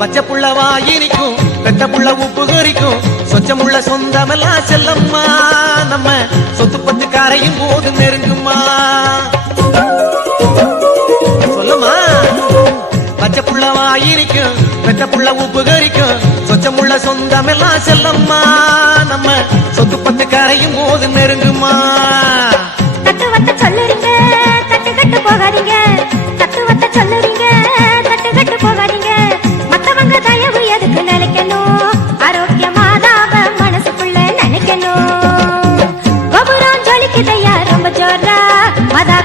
பச்சை புள்ள வாயினிக்கும் பெத்த புள்ள உப்பு கறிக்கும் சொச்சமுள்ள சொந்தமெல்லாம் செல்லம்மா நம்ம சொத்து பத்து காரையும் போது நெருங்குமா சொல்லம்மா பச்சை புள்ள வாயினிக்கும் பெத்த புள்ள உப்பு கறிக்கும் சொச்சமுள்ள சொந்தமெல்லாம் செல்லம்மா நம்ம சொத்து பத்து காரையும் போது நெருங்குமா தத்துவத்தை சொல்லுறீங்க தட்டு கட்டு போகாதீங்க தத்துவத்தை சொல்லுறீங்க தட்டு கட்டு போகாதீங்க மத்தவங்க தயவு எதுக்கு நினைக்கணும் ஆரோக்கியமாதாவ மனசுக்குள்ள நினைக்கணும் கோபுரம் ஜொலிக்குதையா ரொம்ப ஜோரா மாதா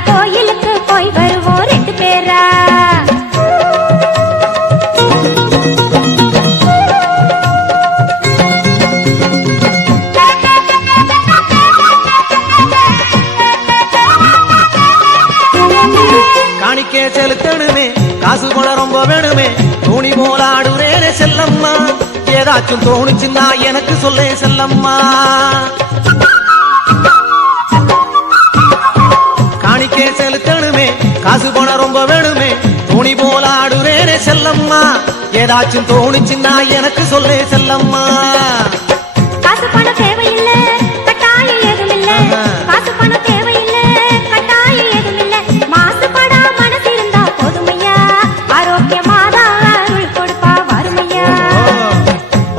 செலுத்தணுமே காசு பணம் ரொம்ப வேணுமே தோணி போல ஆடுறேனே செல்லம்மா ஏதாச்சும் தோணுச்சுன்னா எனக்கு சொல்லே செல்லம்மா காணிக்கே செலுத்தணுமே காசு பணம் ரொம்ப வேணுமே தோணி போல ஆடுறேனே செல்லம்மா ஏதாச்சும் தோணுச்சுன்னா எனக்கு சொல்லே செல்லம்மா காசு பணம் தேவையில்லை கட்டாயம் ஏதும் இல்ல காசு பணம் தேவையில்லை கட்டாயம் ஏதும் இல்ல மாசுபடா மனசு இருந்தா போதுமையா ஆரோக்கியமாதா அருள் கொடுப்பா வருமையா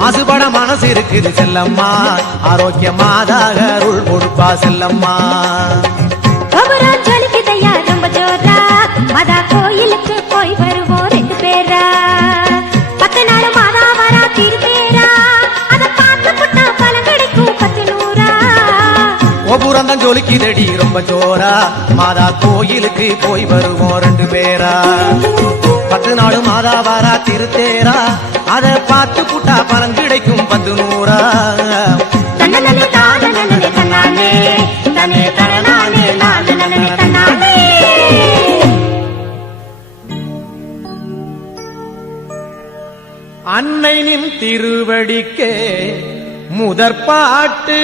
மாசுபட மனசு இருக்குது செல்லம்மா ஆரோக்கியமாதாக அருள் கொடுப்பா செல்லம்மா கபரான் ஜொலிக்குதையா ரொம்ப ஜோரா மதா கோயிலுக்கு போய் வருவோம் 2 பேரா 10 நாள் மாதா வரா திருத்தேரா அத பார்த்து புட்டா பலன் கிடைக்கும் 10 நூறா கோபுரந்தான் ஜொலிக்குதடி ரொம்ப ஜோரா மாதா கோயிலுக்கு போய் வருவோம் 2 பேரா 10 நாள் மாதா வரா திருத்தேரா அத பார்த்து புட்டா பலன் கிடைக்கும் 10 நூறா தன்னனே தானனனே தன்னானே தனே தனனானே நானனனே தன்னானே அன்னை நின் திருவடிக்கே முதற்பாட்டு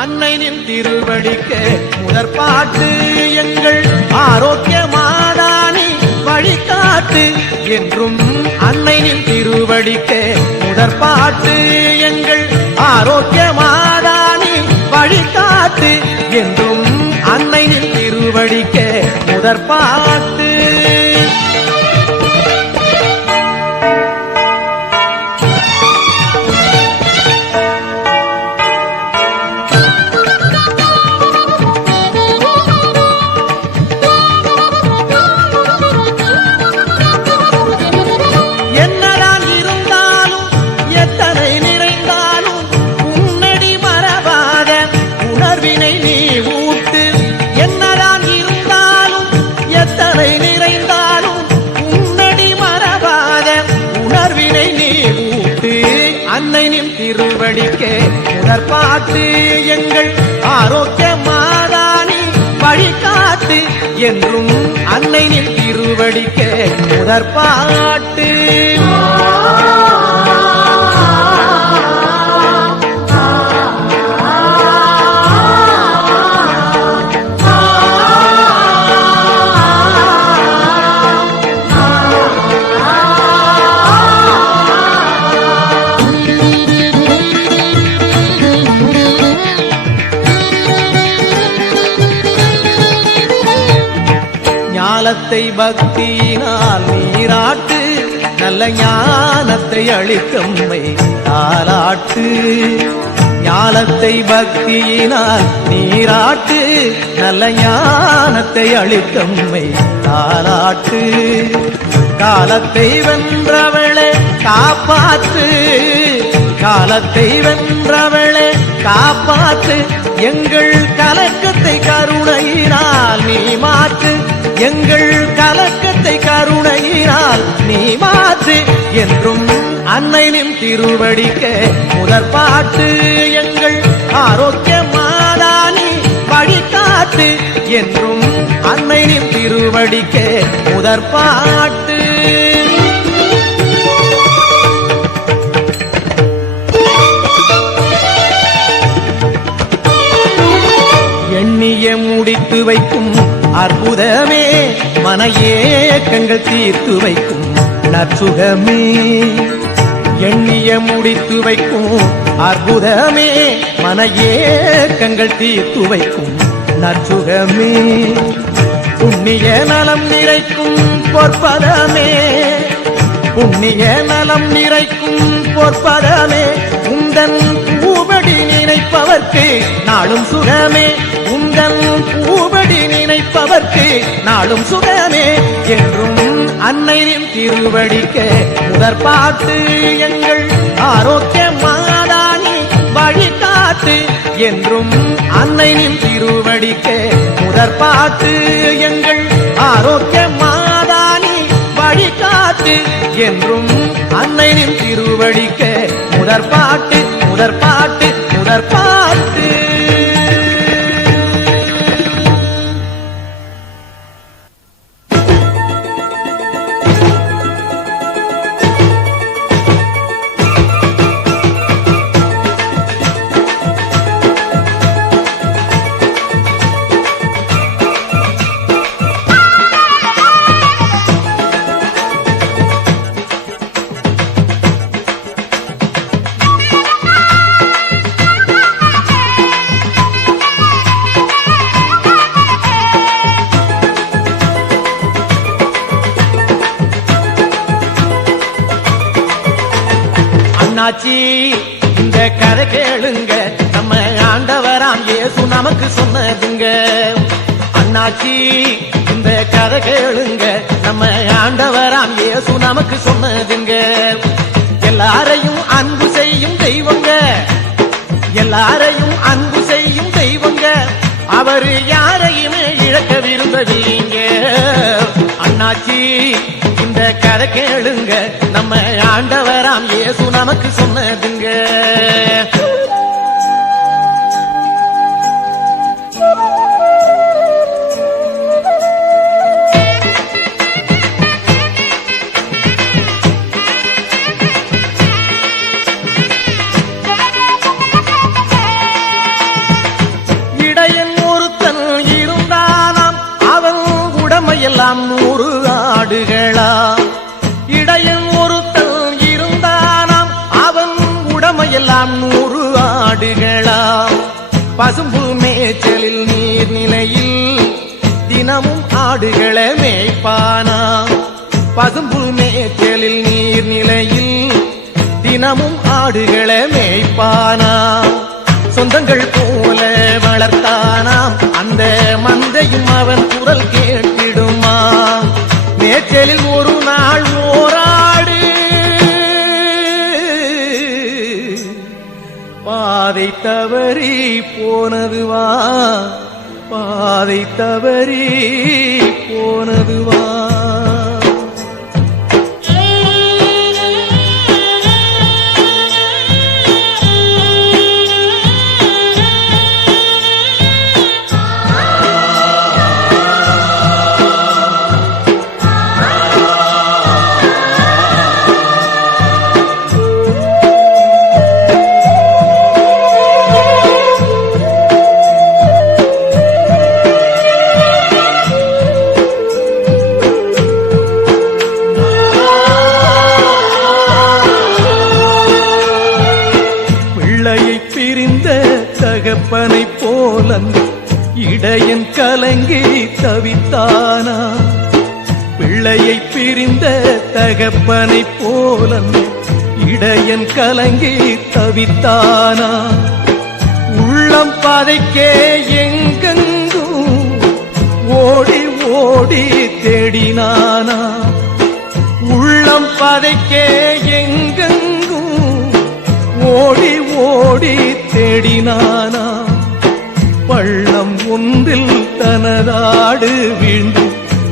அன்னை நின் திருவடிக்கே முதற்பாட்டு எங்கள் ஆரோக்கியமாதானி வழிகாட்டு என்றும் அன்னை நின் திருவடிக்கே முதற்பாட்டு எங்கள் ஆரோக்கியமாதானி வழிகாட்டு என்றும் அன்னை நின் திருவடிக்கே முதற்பாட்டு என்னதான் இருந்தாலும் எத்தனை நிறைந்தாலும் உன்னடி மறவாத உணர்வினை நீ ஊட்டு என்னதான் இருந்தாலும் எத்தனை நிறைந்தாலும் உன்னடி மறவாத உணர்வினை நீ ஊட்டு அன்னை நின் திருவடிக்கே முதற்பாட்டு எங்கள் ஆரோக்கியமாதானி வழிகாட்டு என்றும் அன்னை நின் திருவடிக்கே முதற்பாட்டு ஞானத்தை பக்தியினால் நீராட்டு நல்ல ஞானத்தை அளித்தம்மை தாலாட்டு ஞானத்தை பக்தியினால் நீராட்டு நல்ல ஞானத்தை அளித்தம்மை தாலாட்டு காலத்தை வென்றவளே காப்பாற்று காலத்தை வென்றவளே காப்பாற்று எங்கள் கலக்கத்தை கருணையினால் நீ மாற்று எங்கள் கலக்கத்தை கருணையினால் நீ மாற்று என்றும் அன்னை நின் திருவடிக்கே முதற்பாட்டு எங்கள் ஆரோக்கியமாதானி வழிகாட்டு என்றும் அன்னை நின் திருவடிக்கே முதற்பாட்டு எண்ணிய முடித்து வைக்கும் அற்புதமே மன ஏக்கங்கள் தீர்த்து வைக்கும் நற்சுகமே எண்ணிய முடித்து வைக்கும் அற்புதமே மன ஏக்கங்கள் தீர்த்து வைக்கும் நற்சுகமே புண்ணிய நலம் நிறைக்கும் பொற்பதமே புண்ணிய நலம் நிறைக்கும் பொற்பதமே உந்தன் பூபடி நினைப்பவர்க்கு நாளும் சுகமே உந்தன் பூபடி நினைப்பவர்க்கு நாளும் சுகமே என்றும் அன்னையின் திருவடிக்கே முதற்பாட்டு எங்கள் ஆரோக்கியமாதானி வழிகாட்டு என்றும் அன்னையின் திருவடிக்கே முதற்பாட்டு எங்கள் ஆரோக்கியமாதானி வழிகாட்டு என்றும் அன்னை நின் திருவடிக்க முதற்பாட்டு முதற்பாட்டு முதற்பாட்டு. அண்ணாச்சி இந்த கதை கேளுங்க, நம்ம ஆண்டவராம் இயேசு நமக்கு சொன்னதுங்க. அண்ணாச்சி இந்த கதை கேளுங்க, நம்ம ஆண்டவராம் இயேசு நமக்கு சொன்னதுங்க. எல்லாரையும் அன்பு செய்யும் தெய்வங்க, எல்லாரையும் அன்பு செய்யும் தெய்வங்க, அவரு யாரையுமே இழக்க விரும்பவில்லைங்க. அண்ணாச்சி இந்த கதை கேளுங்க, நம்ம ஆண்டவராம் இயேசு நமக்கு சொன்னதுங்க. இடையன் ஒருத்தன் இருந்தானாம், அவன் உடமையெல்லாம் 100 ஆடுகளா. இடையன் ஒருத்தன் இருந்தானாம், அவன் உடமையெல்லாம் 100 ஆடுகளா. பசும்பு மேய்ச்சலில் நீர்நிலையில் தினமும் ஆடுகளை மேய்ப்பானா. பசும்பு மேய்ச்சலில் நீர்நிலையில் தினமும் ஆடுகளை மேய்ப்பானா. சொந்தங்கள் போல வளர்த்தானாம், அந்த மந்தையும் அவன் குரல் கேட்டிடுமா. மேய்ச்சலில் ஒரு நாள் ஓராடு பாதை தவறி போனதுவா, பாதை தவறி போனதுவா. தகப்பனை போல இடையன் கலங்கி தவித்தானா. பிள்ளையை பிரிந்த தகப்பனை போல இடையன் கலங்கி தவித்தானா. உள்ளம் பதைக்கே எங்கெங்கும் ஓடி ஓடி தேடினானா. உள்ளம் பதைக்கே எங்கெங்கும் ஓடி ஓடி தேடினானா. பள்ளம் ஒன்றில் தனதாடு வீழ்ந்து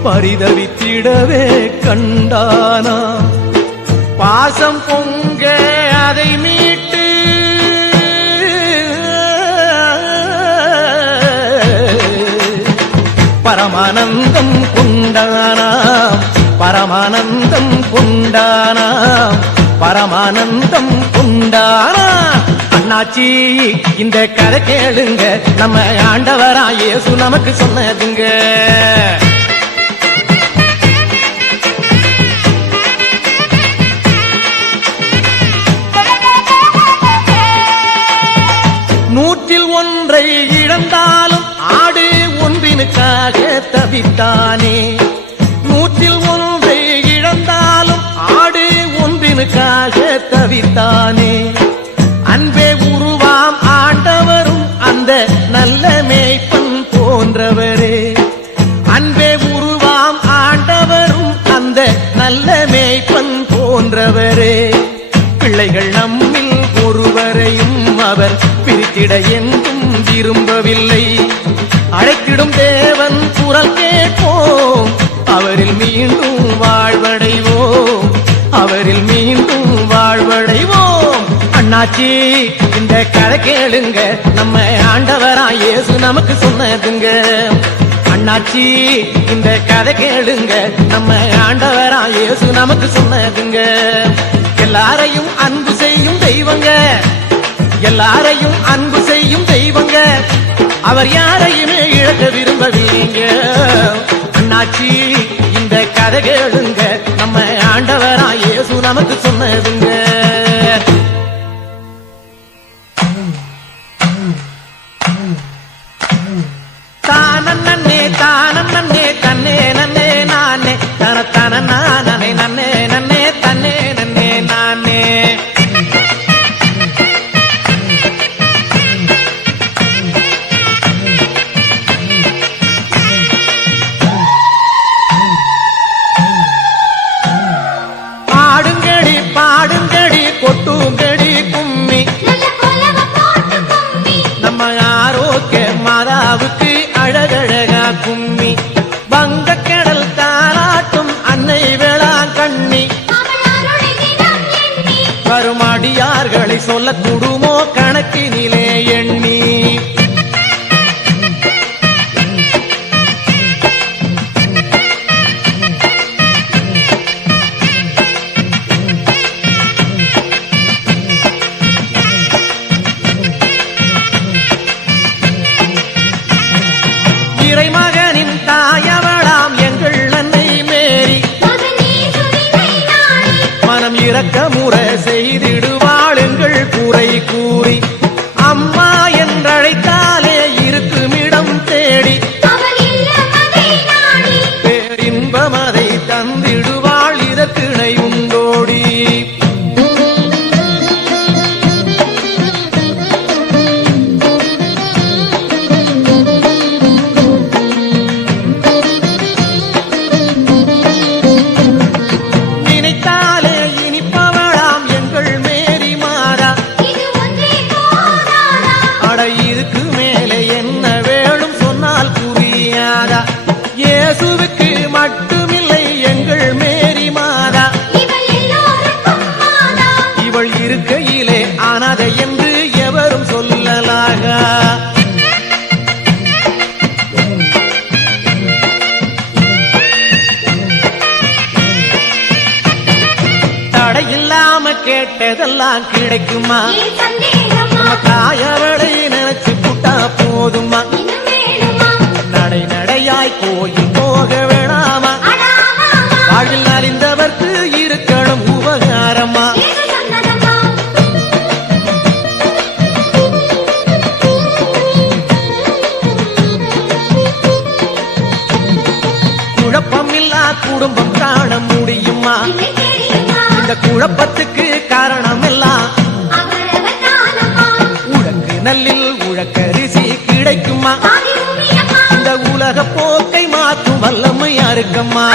பரிதவித்திடவே கண்டானா. பாசம் பொங்க அதை மீட்டு பரமானந்தம் கொண்டானா. பரமானந்தம் கொண்டானா. பரமானந்தம் கொண்டானா. அண்ணாச்சி இந்த கதை கேளுங்க, நம்ம ஆண்டவரா இயேசு நமக்கு சொன்னதுங்க. நூற்றில் ஒன்றை இழந்தாலும் ஆடு ஒன்றினுக்காக தவித்தானே. நூற்றில் ஒன்றை இழந்தாலும் ஆடு ஒன்றினுக்காக தவித்தானே. அன்பே உருவாம் ஆண்டவரும் அந்த நல்ல மேய்ப்பன் போன்றவரே. அன்பே உருவாம் ஆண்டவரும் அந்த நல்ல மேய்ப்பன் போன்றவரே. பிள்ளைகள் நம்மில் ஒருவரையும் அவர் பிரித்திட எங்கும் விரும்பவில்லை. அழைத்திடும் தேவன் குரல் கேட்போம், அவரில் மீண்டும் வாழ்வடைவோம். அண்ணாச்சி இந்த கதை கேளுங்க, நம்ம ஆண்டவரா இயேசு நமக்கு சொன்னதுங்க. அண்ணாச்சி இந்த கதை கேளுங்க, நம்ம ஆண்டவரா இயேசு நமக்கு சொன்னதுங்க. எல்லாரையும் அன்பு செய்யும் தெய்வங்க, எல்லாரையும் அன்பு செய்யும் தெய்வங்க, அவர் யாரையுமே இழக்க விரும்பவில்லைங்க. அண்ணாச்சி இந்த கதை கேளுங்க, நம்ம ஆண்டவரா இயேசு நமக்கு சொன்னதுங்க. தானே தானே தன்னே நன்னே நானே தன நானே நன்னே நன்னே தன்னே நன்னே நானே. பாடுங்கடி பாடுங்கடி கொட்டுங்கடி கும்மி, நம்ம ஆரோக்கிய மாதாவுக்கு அழகழகா கும்மி. வங்கக்கடல் தாராட்டும் அன்னை வேளாங்கண்ணி, வரும் அடியார்களை சொல்ல கூடுமோ கணக்கினிலே எண்ணி. இறைமகனின் தாயவளாம் எங்கள் அன்னை மேரி, மனம் இறக்க முறை செய்திடுவாள் எங்கள் குறை கூறி. அம்மா என்றழைத்தாலே இருக்குமிடம் தேடி, பேரின்பம் அதை தந்திடுவாள் இதற்கிணை உண்டோடி. நினைத்தாலே இனிப்பவளாம் எங்கள் மேரி மாதா, அட இதுக்கு மேலே என்ன வேணும் சொன்னால் புரியாதா. இயேசுவுக்கு மட்டுமில்லை எங்கள் மேரி மாதா, இவள் இருக்கையிலே அனாதை என்று எவரும் சொல்லலாகா. தடையில்லாம கேட்டதெல்லாம் கிடைக்குமா, நம்ம தாயவளை நினைச்சு புட்டா போதுமா. நடை நடையாய் கோயில் போக வேணாமா, வாழ்வில் நலிந்தவர்க்கு இருக்கணும் உபகாரமா. குழப்பமில்லா குடும்பம் காண முடியுமா, இந்த குழப்பத்துக்கு காரணம் எல்லாம் உழக்கு நல்லில் உழக்கரிசி கிடைக்குமா. இந்த உலக போக்கை மாற்றும் வல்லமை யாருக்கம்மா.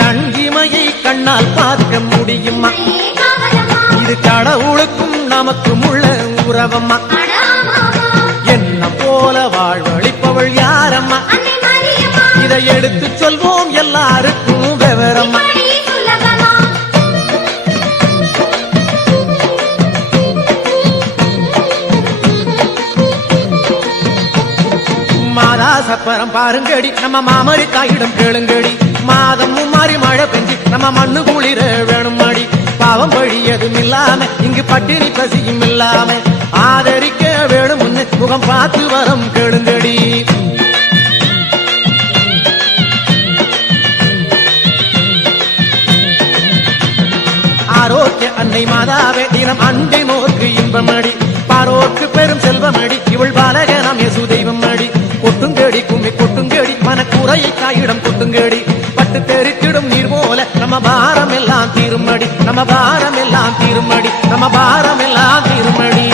கண்கிமையை கண்ணால் பார்க்க முடியுமா, இது கடவுளுக்கும் நமக்கும் உள்ள உறவம்மா. என்ன போல வாழ்வழிப்பவள் யாரம்மா, இதை எடுத்து சொல்வோம் எல்லாருக்கும் விவரம்மா. மாதா சப்பரம் பாருங்கடி, நம்ம மாமரி தாயிடம் கேளுங்கடி. மாதம் மாறி மழை பெஞ்சு நம்ம மண்ணு குளிர வேணும் மாடி. பாவம் வழியதும் இல்லாம இங்கு பட்டினி பசியும் இல்லாம ஆதரிக்க வேணும் முன்னு முகம் பார்த்து வரம் கேளுங்கடி. ஆரோக்கிய அன்னை மாதாவே தினம் அண்டை நோக்கு இன்பமடி. பாரோர்க்கு பெரும் செல்வமடி, இவள் பாலகனாம் இயேசு தெய்வம் அடி. கொட்டுங்கடி கும்மி கொட்டுங்கடி, மனக்குறையை தாயிடம் கொட்டுங்கடி. பட்டு தெரித்திடும் நீர் போல நம்ம பாரம் எல்லாம் தீருமடி, நம்ம பாரம் எல்லாம் தீருமடி, நம்ம பாரம் எல்லாம் தீருமடி.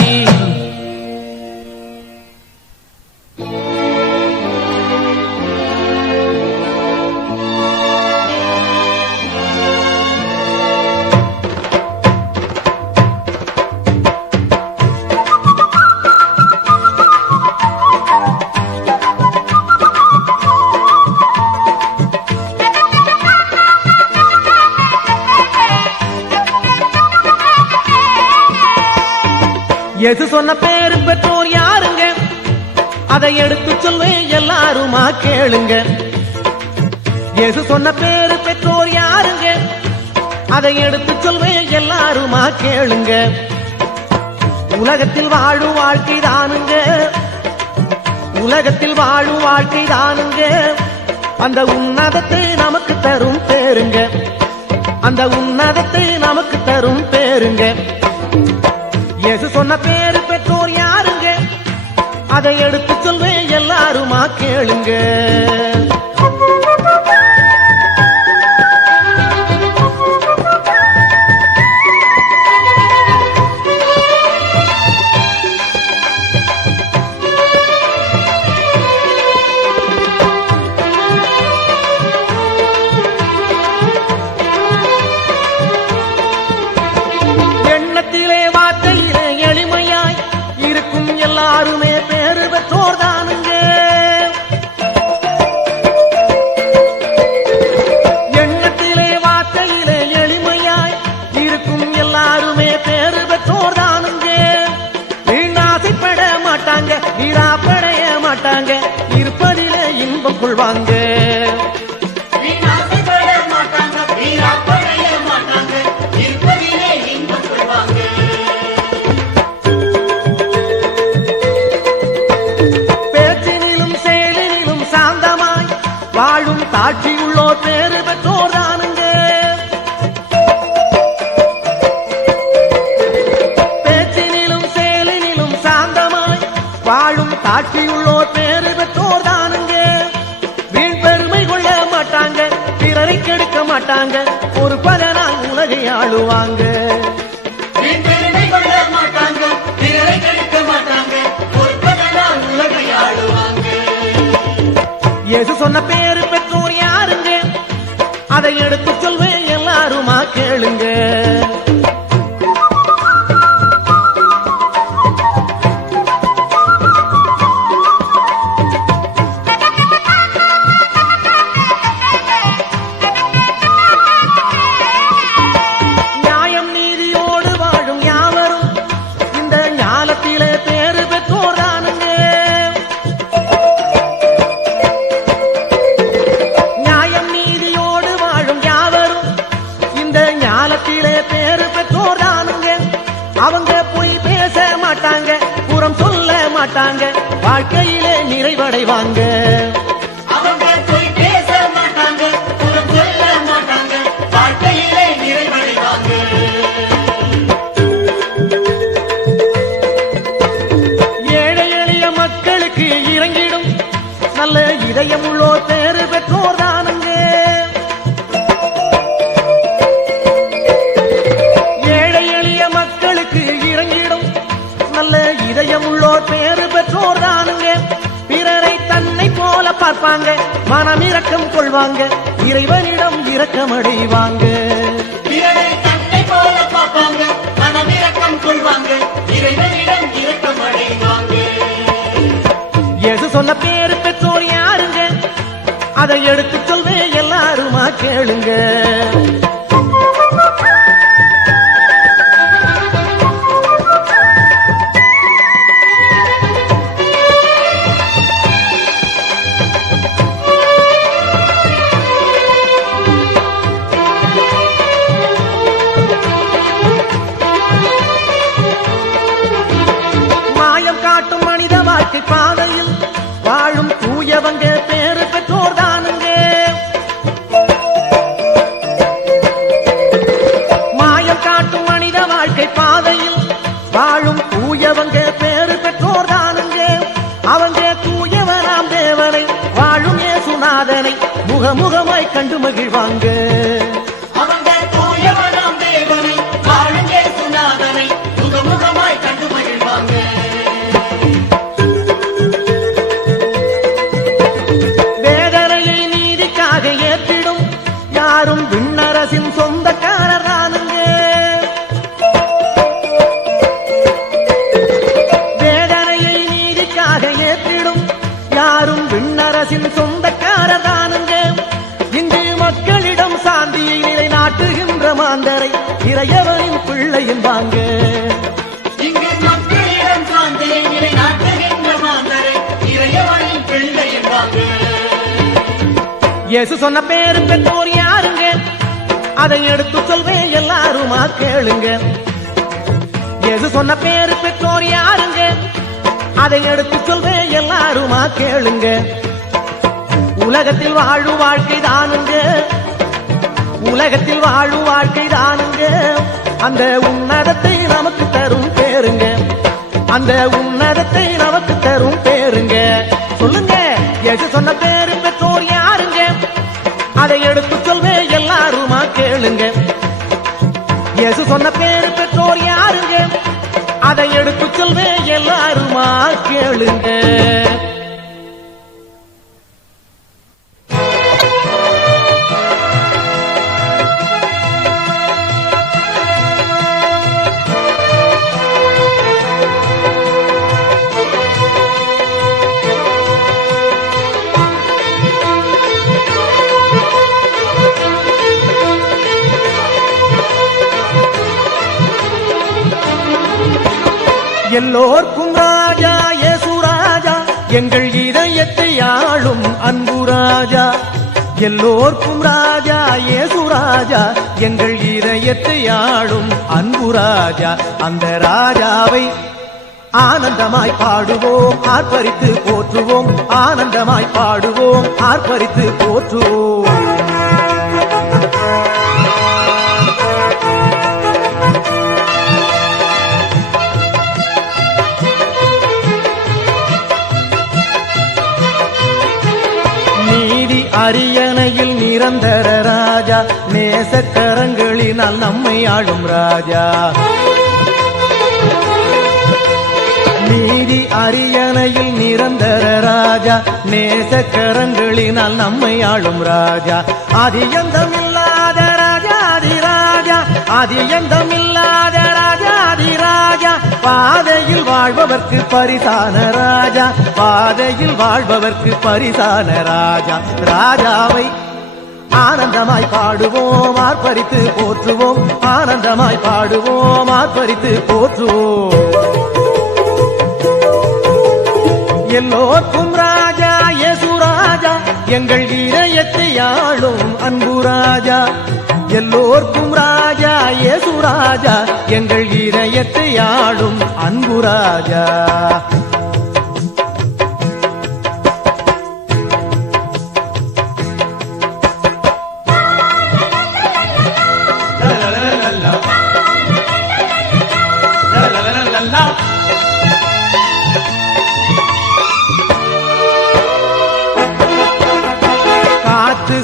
எது சொன்ன பேரு பெற்றோர் யாருங்க, அதை எடுத்து சொல்வேன் எல்லாருமா கேளுங்க. எது சொன்ன பேரு பெற்றோர் யாருங்க, அதை எடுத்து சொல்வேன் எல்லாருமா கேளுங்க. உலகத்தில் வாழும் வாழ்க்கை தானுங்க, உலகத்தில் வாழும் வாழ்க்கை தானுங்க. அந்த உன்னதத்தை நமக்கு தரும் பேருங்க, அந்த உன்னதத்தை நமக்கு தரும் பேருங்க. இயேசு சொன்ன பேரு பெற்றோர் யாருங்க, அதை எடுத்து சொல்வேன் எல்லாருமா கேளுங்க. எண்ணத்திலே வார்த்தையிலே எளிமையாய் இருக்கும் எல்லாருமே பேரு பெற்றோர் தானுங்க. எண்ணத்திலே வார்த்தையிலே எளிமையாய் இருக்கும் எல்லாருமே பேரு பெற்றோர் தானுங்க. வீணாசைப்பட மாட்டாங்க, வீணாப்படைய மாட்டாங்க, இருப்பதிலே இன்பம் கொள்வாங்க. வாழும் தாட்சி உள்ளோர் பேரு பெற்றோர் தானுங்க. பேச்சினிலும் செயலினிலும் சாந்தமாய் வாழும் தாட்சி உள்ளோர் பேரு பெற்றோர் தானுங்க. வீண் பெருமை கொள்ள மாட்டாங்க, பிறரை கெடுக்க மாட்டாங்க, ஒரு பதனால் உலகை ஆளுவாங்க. வீண் பெருமை கொள்ள மாட்டாங்க, பிறரை கெடுக்க மாட்டாங்க, ஒரு பதனால் உலகை ஆளுவாங்க. இயேசு சொன்ன பேரு பெற்றோர் யாருங்க, அதை எடுத்து சொல்வேன் எல்லாருமா கேளுங்க. நியாயம் நீதியோடு வாழும் யாவரும் இந்த ஞாலத்திலே பேரு பெற்றோர் தானுங்க. பேரு பெற்றோர் தானுங்க. அவங்க போய் பேச மாட்டாங்க, புறம் சொல்ல மாட்டாங்க, வாழ்க்கையிலே நிறைவடைவாங்க. அவங்க போய் பேச மாட்டாங்க, புறம் சொல்ல மாட்டாங்க, வாழ்க்கையிலே நிறைவடைவாங்க. ஏழை எளிய மக்களுக்கு இறங்கிடும் நல்ல இதயம் உள்ளோர் பேரு பெற்றோர் தானுங்க. இதயம் உள்ளோர் பேரு பெற்றோர் தானுங்க. பிறரை தன்னை போல பார்ப்பாங்க, மனம் இரக்கம் கொள்வாங்க, இறைவனிடம் இரக்கம் அடைவாங்க. பிறரை தன்னை போல பார்ப்பாங்க, மனம் இரக்கம் கொள்வாங்க, இறைவனிடம் இரக்கம் அடைவாங்க. இயேசு சொன்ன பேரு பெற்றோர் யாருங்க, அதை எடுத்து சொல்வேன் எல்லாருமா கேளுங்க. பாதையில் வாழும் தூயவங்க பேரு பெற்றோர் தானுங்க. மாயம் காட்டும் மனித வாழ்க்கை பாதையில் வாழும் தூயவங்க பேரு பெற்றோர் தானுங்க. அவங்க தூயவராம் தேவனை வாழும் இயேசுநாதனை முகமுகமாய் கண்டு மகிழ்வாங்க. அவங்க தூயவராம் தேவனை வாழும் இயேசுநாதனை முகமுகமாய் கண்டு மகிழ்வாங்க. ஏற்றிடும் யாரும் விண்ணரசின் சொந்தக்காரர் தானுங்க. வேதனையை நீதிக்காக ஏற்றிடும் யாரும் விண்ணரசின் சொந்தக்காரர் தானுங்க. இங்கு மக்களிடம் சாந்தியை நிலைநாட்டுகின்ற மாந்தரை இறையவனின் பிள்ளை என்பாங்க. இங்கு மக்களிடம் இயேசு சொன்ன பேரு பெற்றோர் யாருங்க, அதை எடுத்து சொல்வேன் எல்லாருமா கேளுங்க. இயேசு சொன்ன பேரு பெற்றோர் யாருங்க, அதை எடுத்து சொல்வேன் எல்லாருமா கேளுங்க. உலகத்தில் வாழும் வாழ்க்கை தானுங்க, உலகத்தில் வாழும் வாழ்க்கை தானுங்க, அந்த உன்னதத்தை நமக்கு தரும் பேருங்க, அந்த உன்னதத்தை நமக்கு தரும் பேருங்க. சொல்லுங்க, இயேசு சொன்ன பேரு பெற்றோர் யாருங்க, அதை எடுத்து சொல்வேன் எல்லாருமா கேளுங்க. இயேசு சொன்ன பேரு பெற்றோர் யாருங்க, அதை எடுத்து சொல்வேன் எல்லாருமா கேளுங்க. எல்லோர்க்கும் ராஜா இயேசு ராஜா, எங்கள் இதயத்தை ஆளும் அன்பு ராஜா. எல்லோர்க்கும் ராஜா இயேசு ராஜா, எங்கள் இதயத்தை ஆளும் அன்பு ராஜா. அந்த ராஜாவை ஆனந்தமாய் பாடுவோம், ஆர்ப்பரித்து போற்றுவோம், ஆனந்தமாய் பாடுவோம், ஆர்ப்பரித்து போற்றுவோம். அரியணையில் நிரந்தர ராஜா, நேசக்கரங்களினால் நம்மை ஆளும் ராஜா. நீதி அரியணையில் நிரந்தர ராஜா, நேசக்கரங்களினால் நம்மை ஆளும் ராஜா. அதியந்தமில்லாத ராஜாதிராஜா, அதியந்தமில்லாத ராஜாதிராஜா, பாதையில் வாழ்பவர்க்கு பரிசான ராஜா, பாதையில் வாழ்பவர்க்கு பரிசான ராஜா. ராஜாவை ஆனந்தமாய் பாடுவோம், ஆர்ப்பரித்து போற்றுவோம், ஆனந்தமாய் பாடுவோம், ஆர்ப்பரித்து போற்றுவோம். எல்லோர்க்கும் ராஜா இயேசு ராஜா, எங்கள் இதயத்தை ஆளும் அன்பு ராஜா. எல்லோர்க்கும் ராஜா இயேசு ராஜா, எங்கள் இதயத்தை ஆளும் அன்பு ராஜா.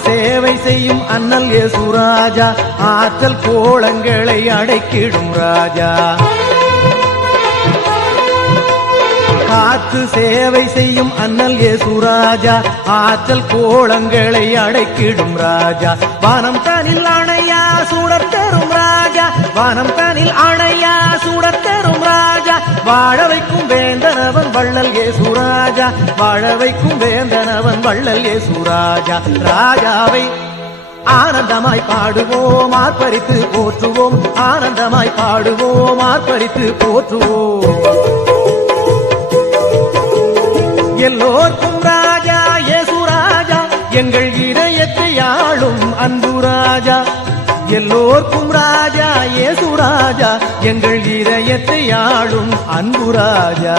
சேவை செய்யும் அண்ணல் இயேசு ராஜா, ஆற்றல் கோலங்களை அடைக்கிடும் ராஜா. காத்து சேவை செய்யும் அண்ணல் இயேசு ராஜா, ஆற்றல் கோலங்களை அடைக்கிடும் ராஜா. வானம் தனில் அணையா சுடர் தரும் ராஜா, வானம் தனில் அணையா சுடர் தரும் ராஜா. வாழ வைக்கும் வேந்தனவன் வள்ளல் இயேசு ராஜா, வாழ வைக்கும் வேந்தனவன் வள்ளல் இயேசு ராஜா. ராஜாவை ஆனந்தமாய் பாடுவோம், ஆர்ப்பரித்து போற்றுவோம், ஆனந்தமாய் பாடுவோம், ஆர்ப்பரித்து போற்றுவோம். எல்லோர்க்கும் ராஜா இயேசு ராஜா, எங்கள் இதயத்தை ஆளும் அன்பு ராஜா. எல்லோர்க்கும் ராஜா இயேசு ராஜா, எங்கள் இதயத்தை ஆளும் அன்பு ராஜா.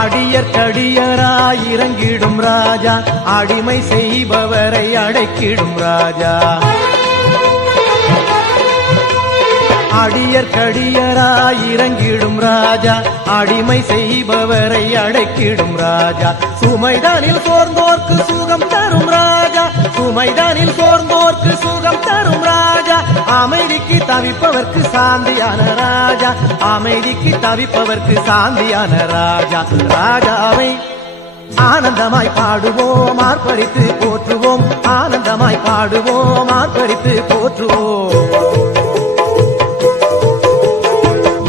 அடியர்க்கடியராய் இறங்கிடும் ராஜா, அடிமை செய்பவரை அடைக்கிடும் ராஜா. அடியர்க்கடியராய் இறங்கிடும் ராஜா, அடிமை செய்பவரை அடைக்கிடும் ராஜா. சுமைதானில் சோர்ந்தோர்க்கு சுகம் தரும் ராஜா, சுமைதானில் சோர்ந்தோர்க்கு சுகம் தரும் ராஜா. அமைதிக்கு தவிப்பவர்க்கு சாந்தியான ராஜா, அமைதிக்கு தவிப்பவர்க்கு சாந்தியான ராஜா. ராஜாவை ஆனந்தமாய் பாடுவோம், ஆர்ப்பரித்து போற்றுவோம், ஆனந்தமாய் பாடுவோம், ஆர்ப்பரித்து போற்றுவோம்.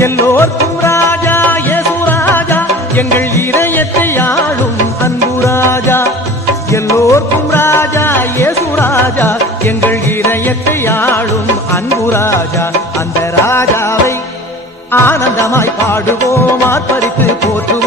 எல்லோர்க்கும் ராஜா இயேசு ராஜா, எங்கள் இதயத்தை ஆளும் அன்பு ராஜா. எல்லோர்க்கும் ராஜா இயேசு ராஜா, எங்கள் இதயத்தை ராஜா அந்த ராஜாவை ஆனந்தமாய் பாடுவோம் ஆர்ப்பரித்து போற்றுவோம்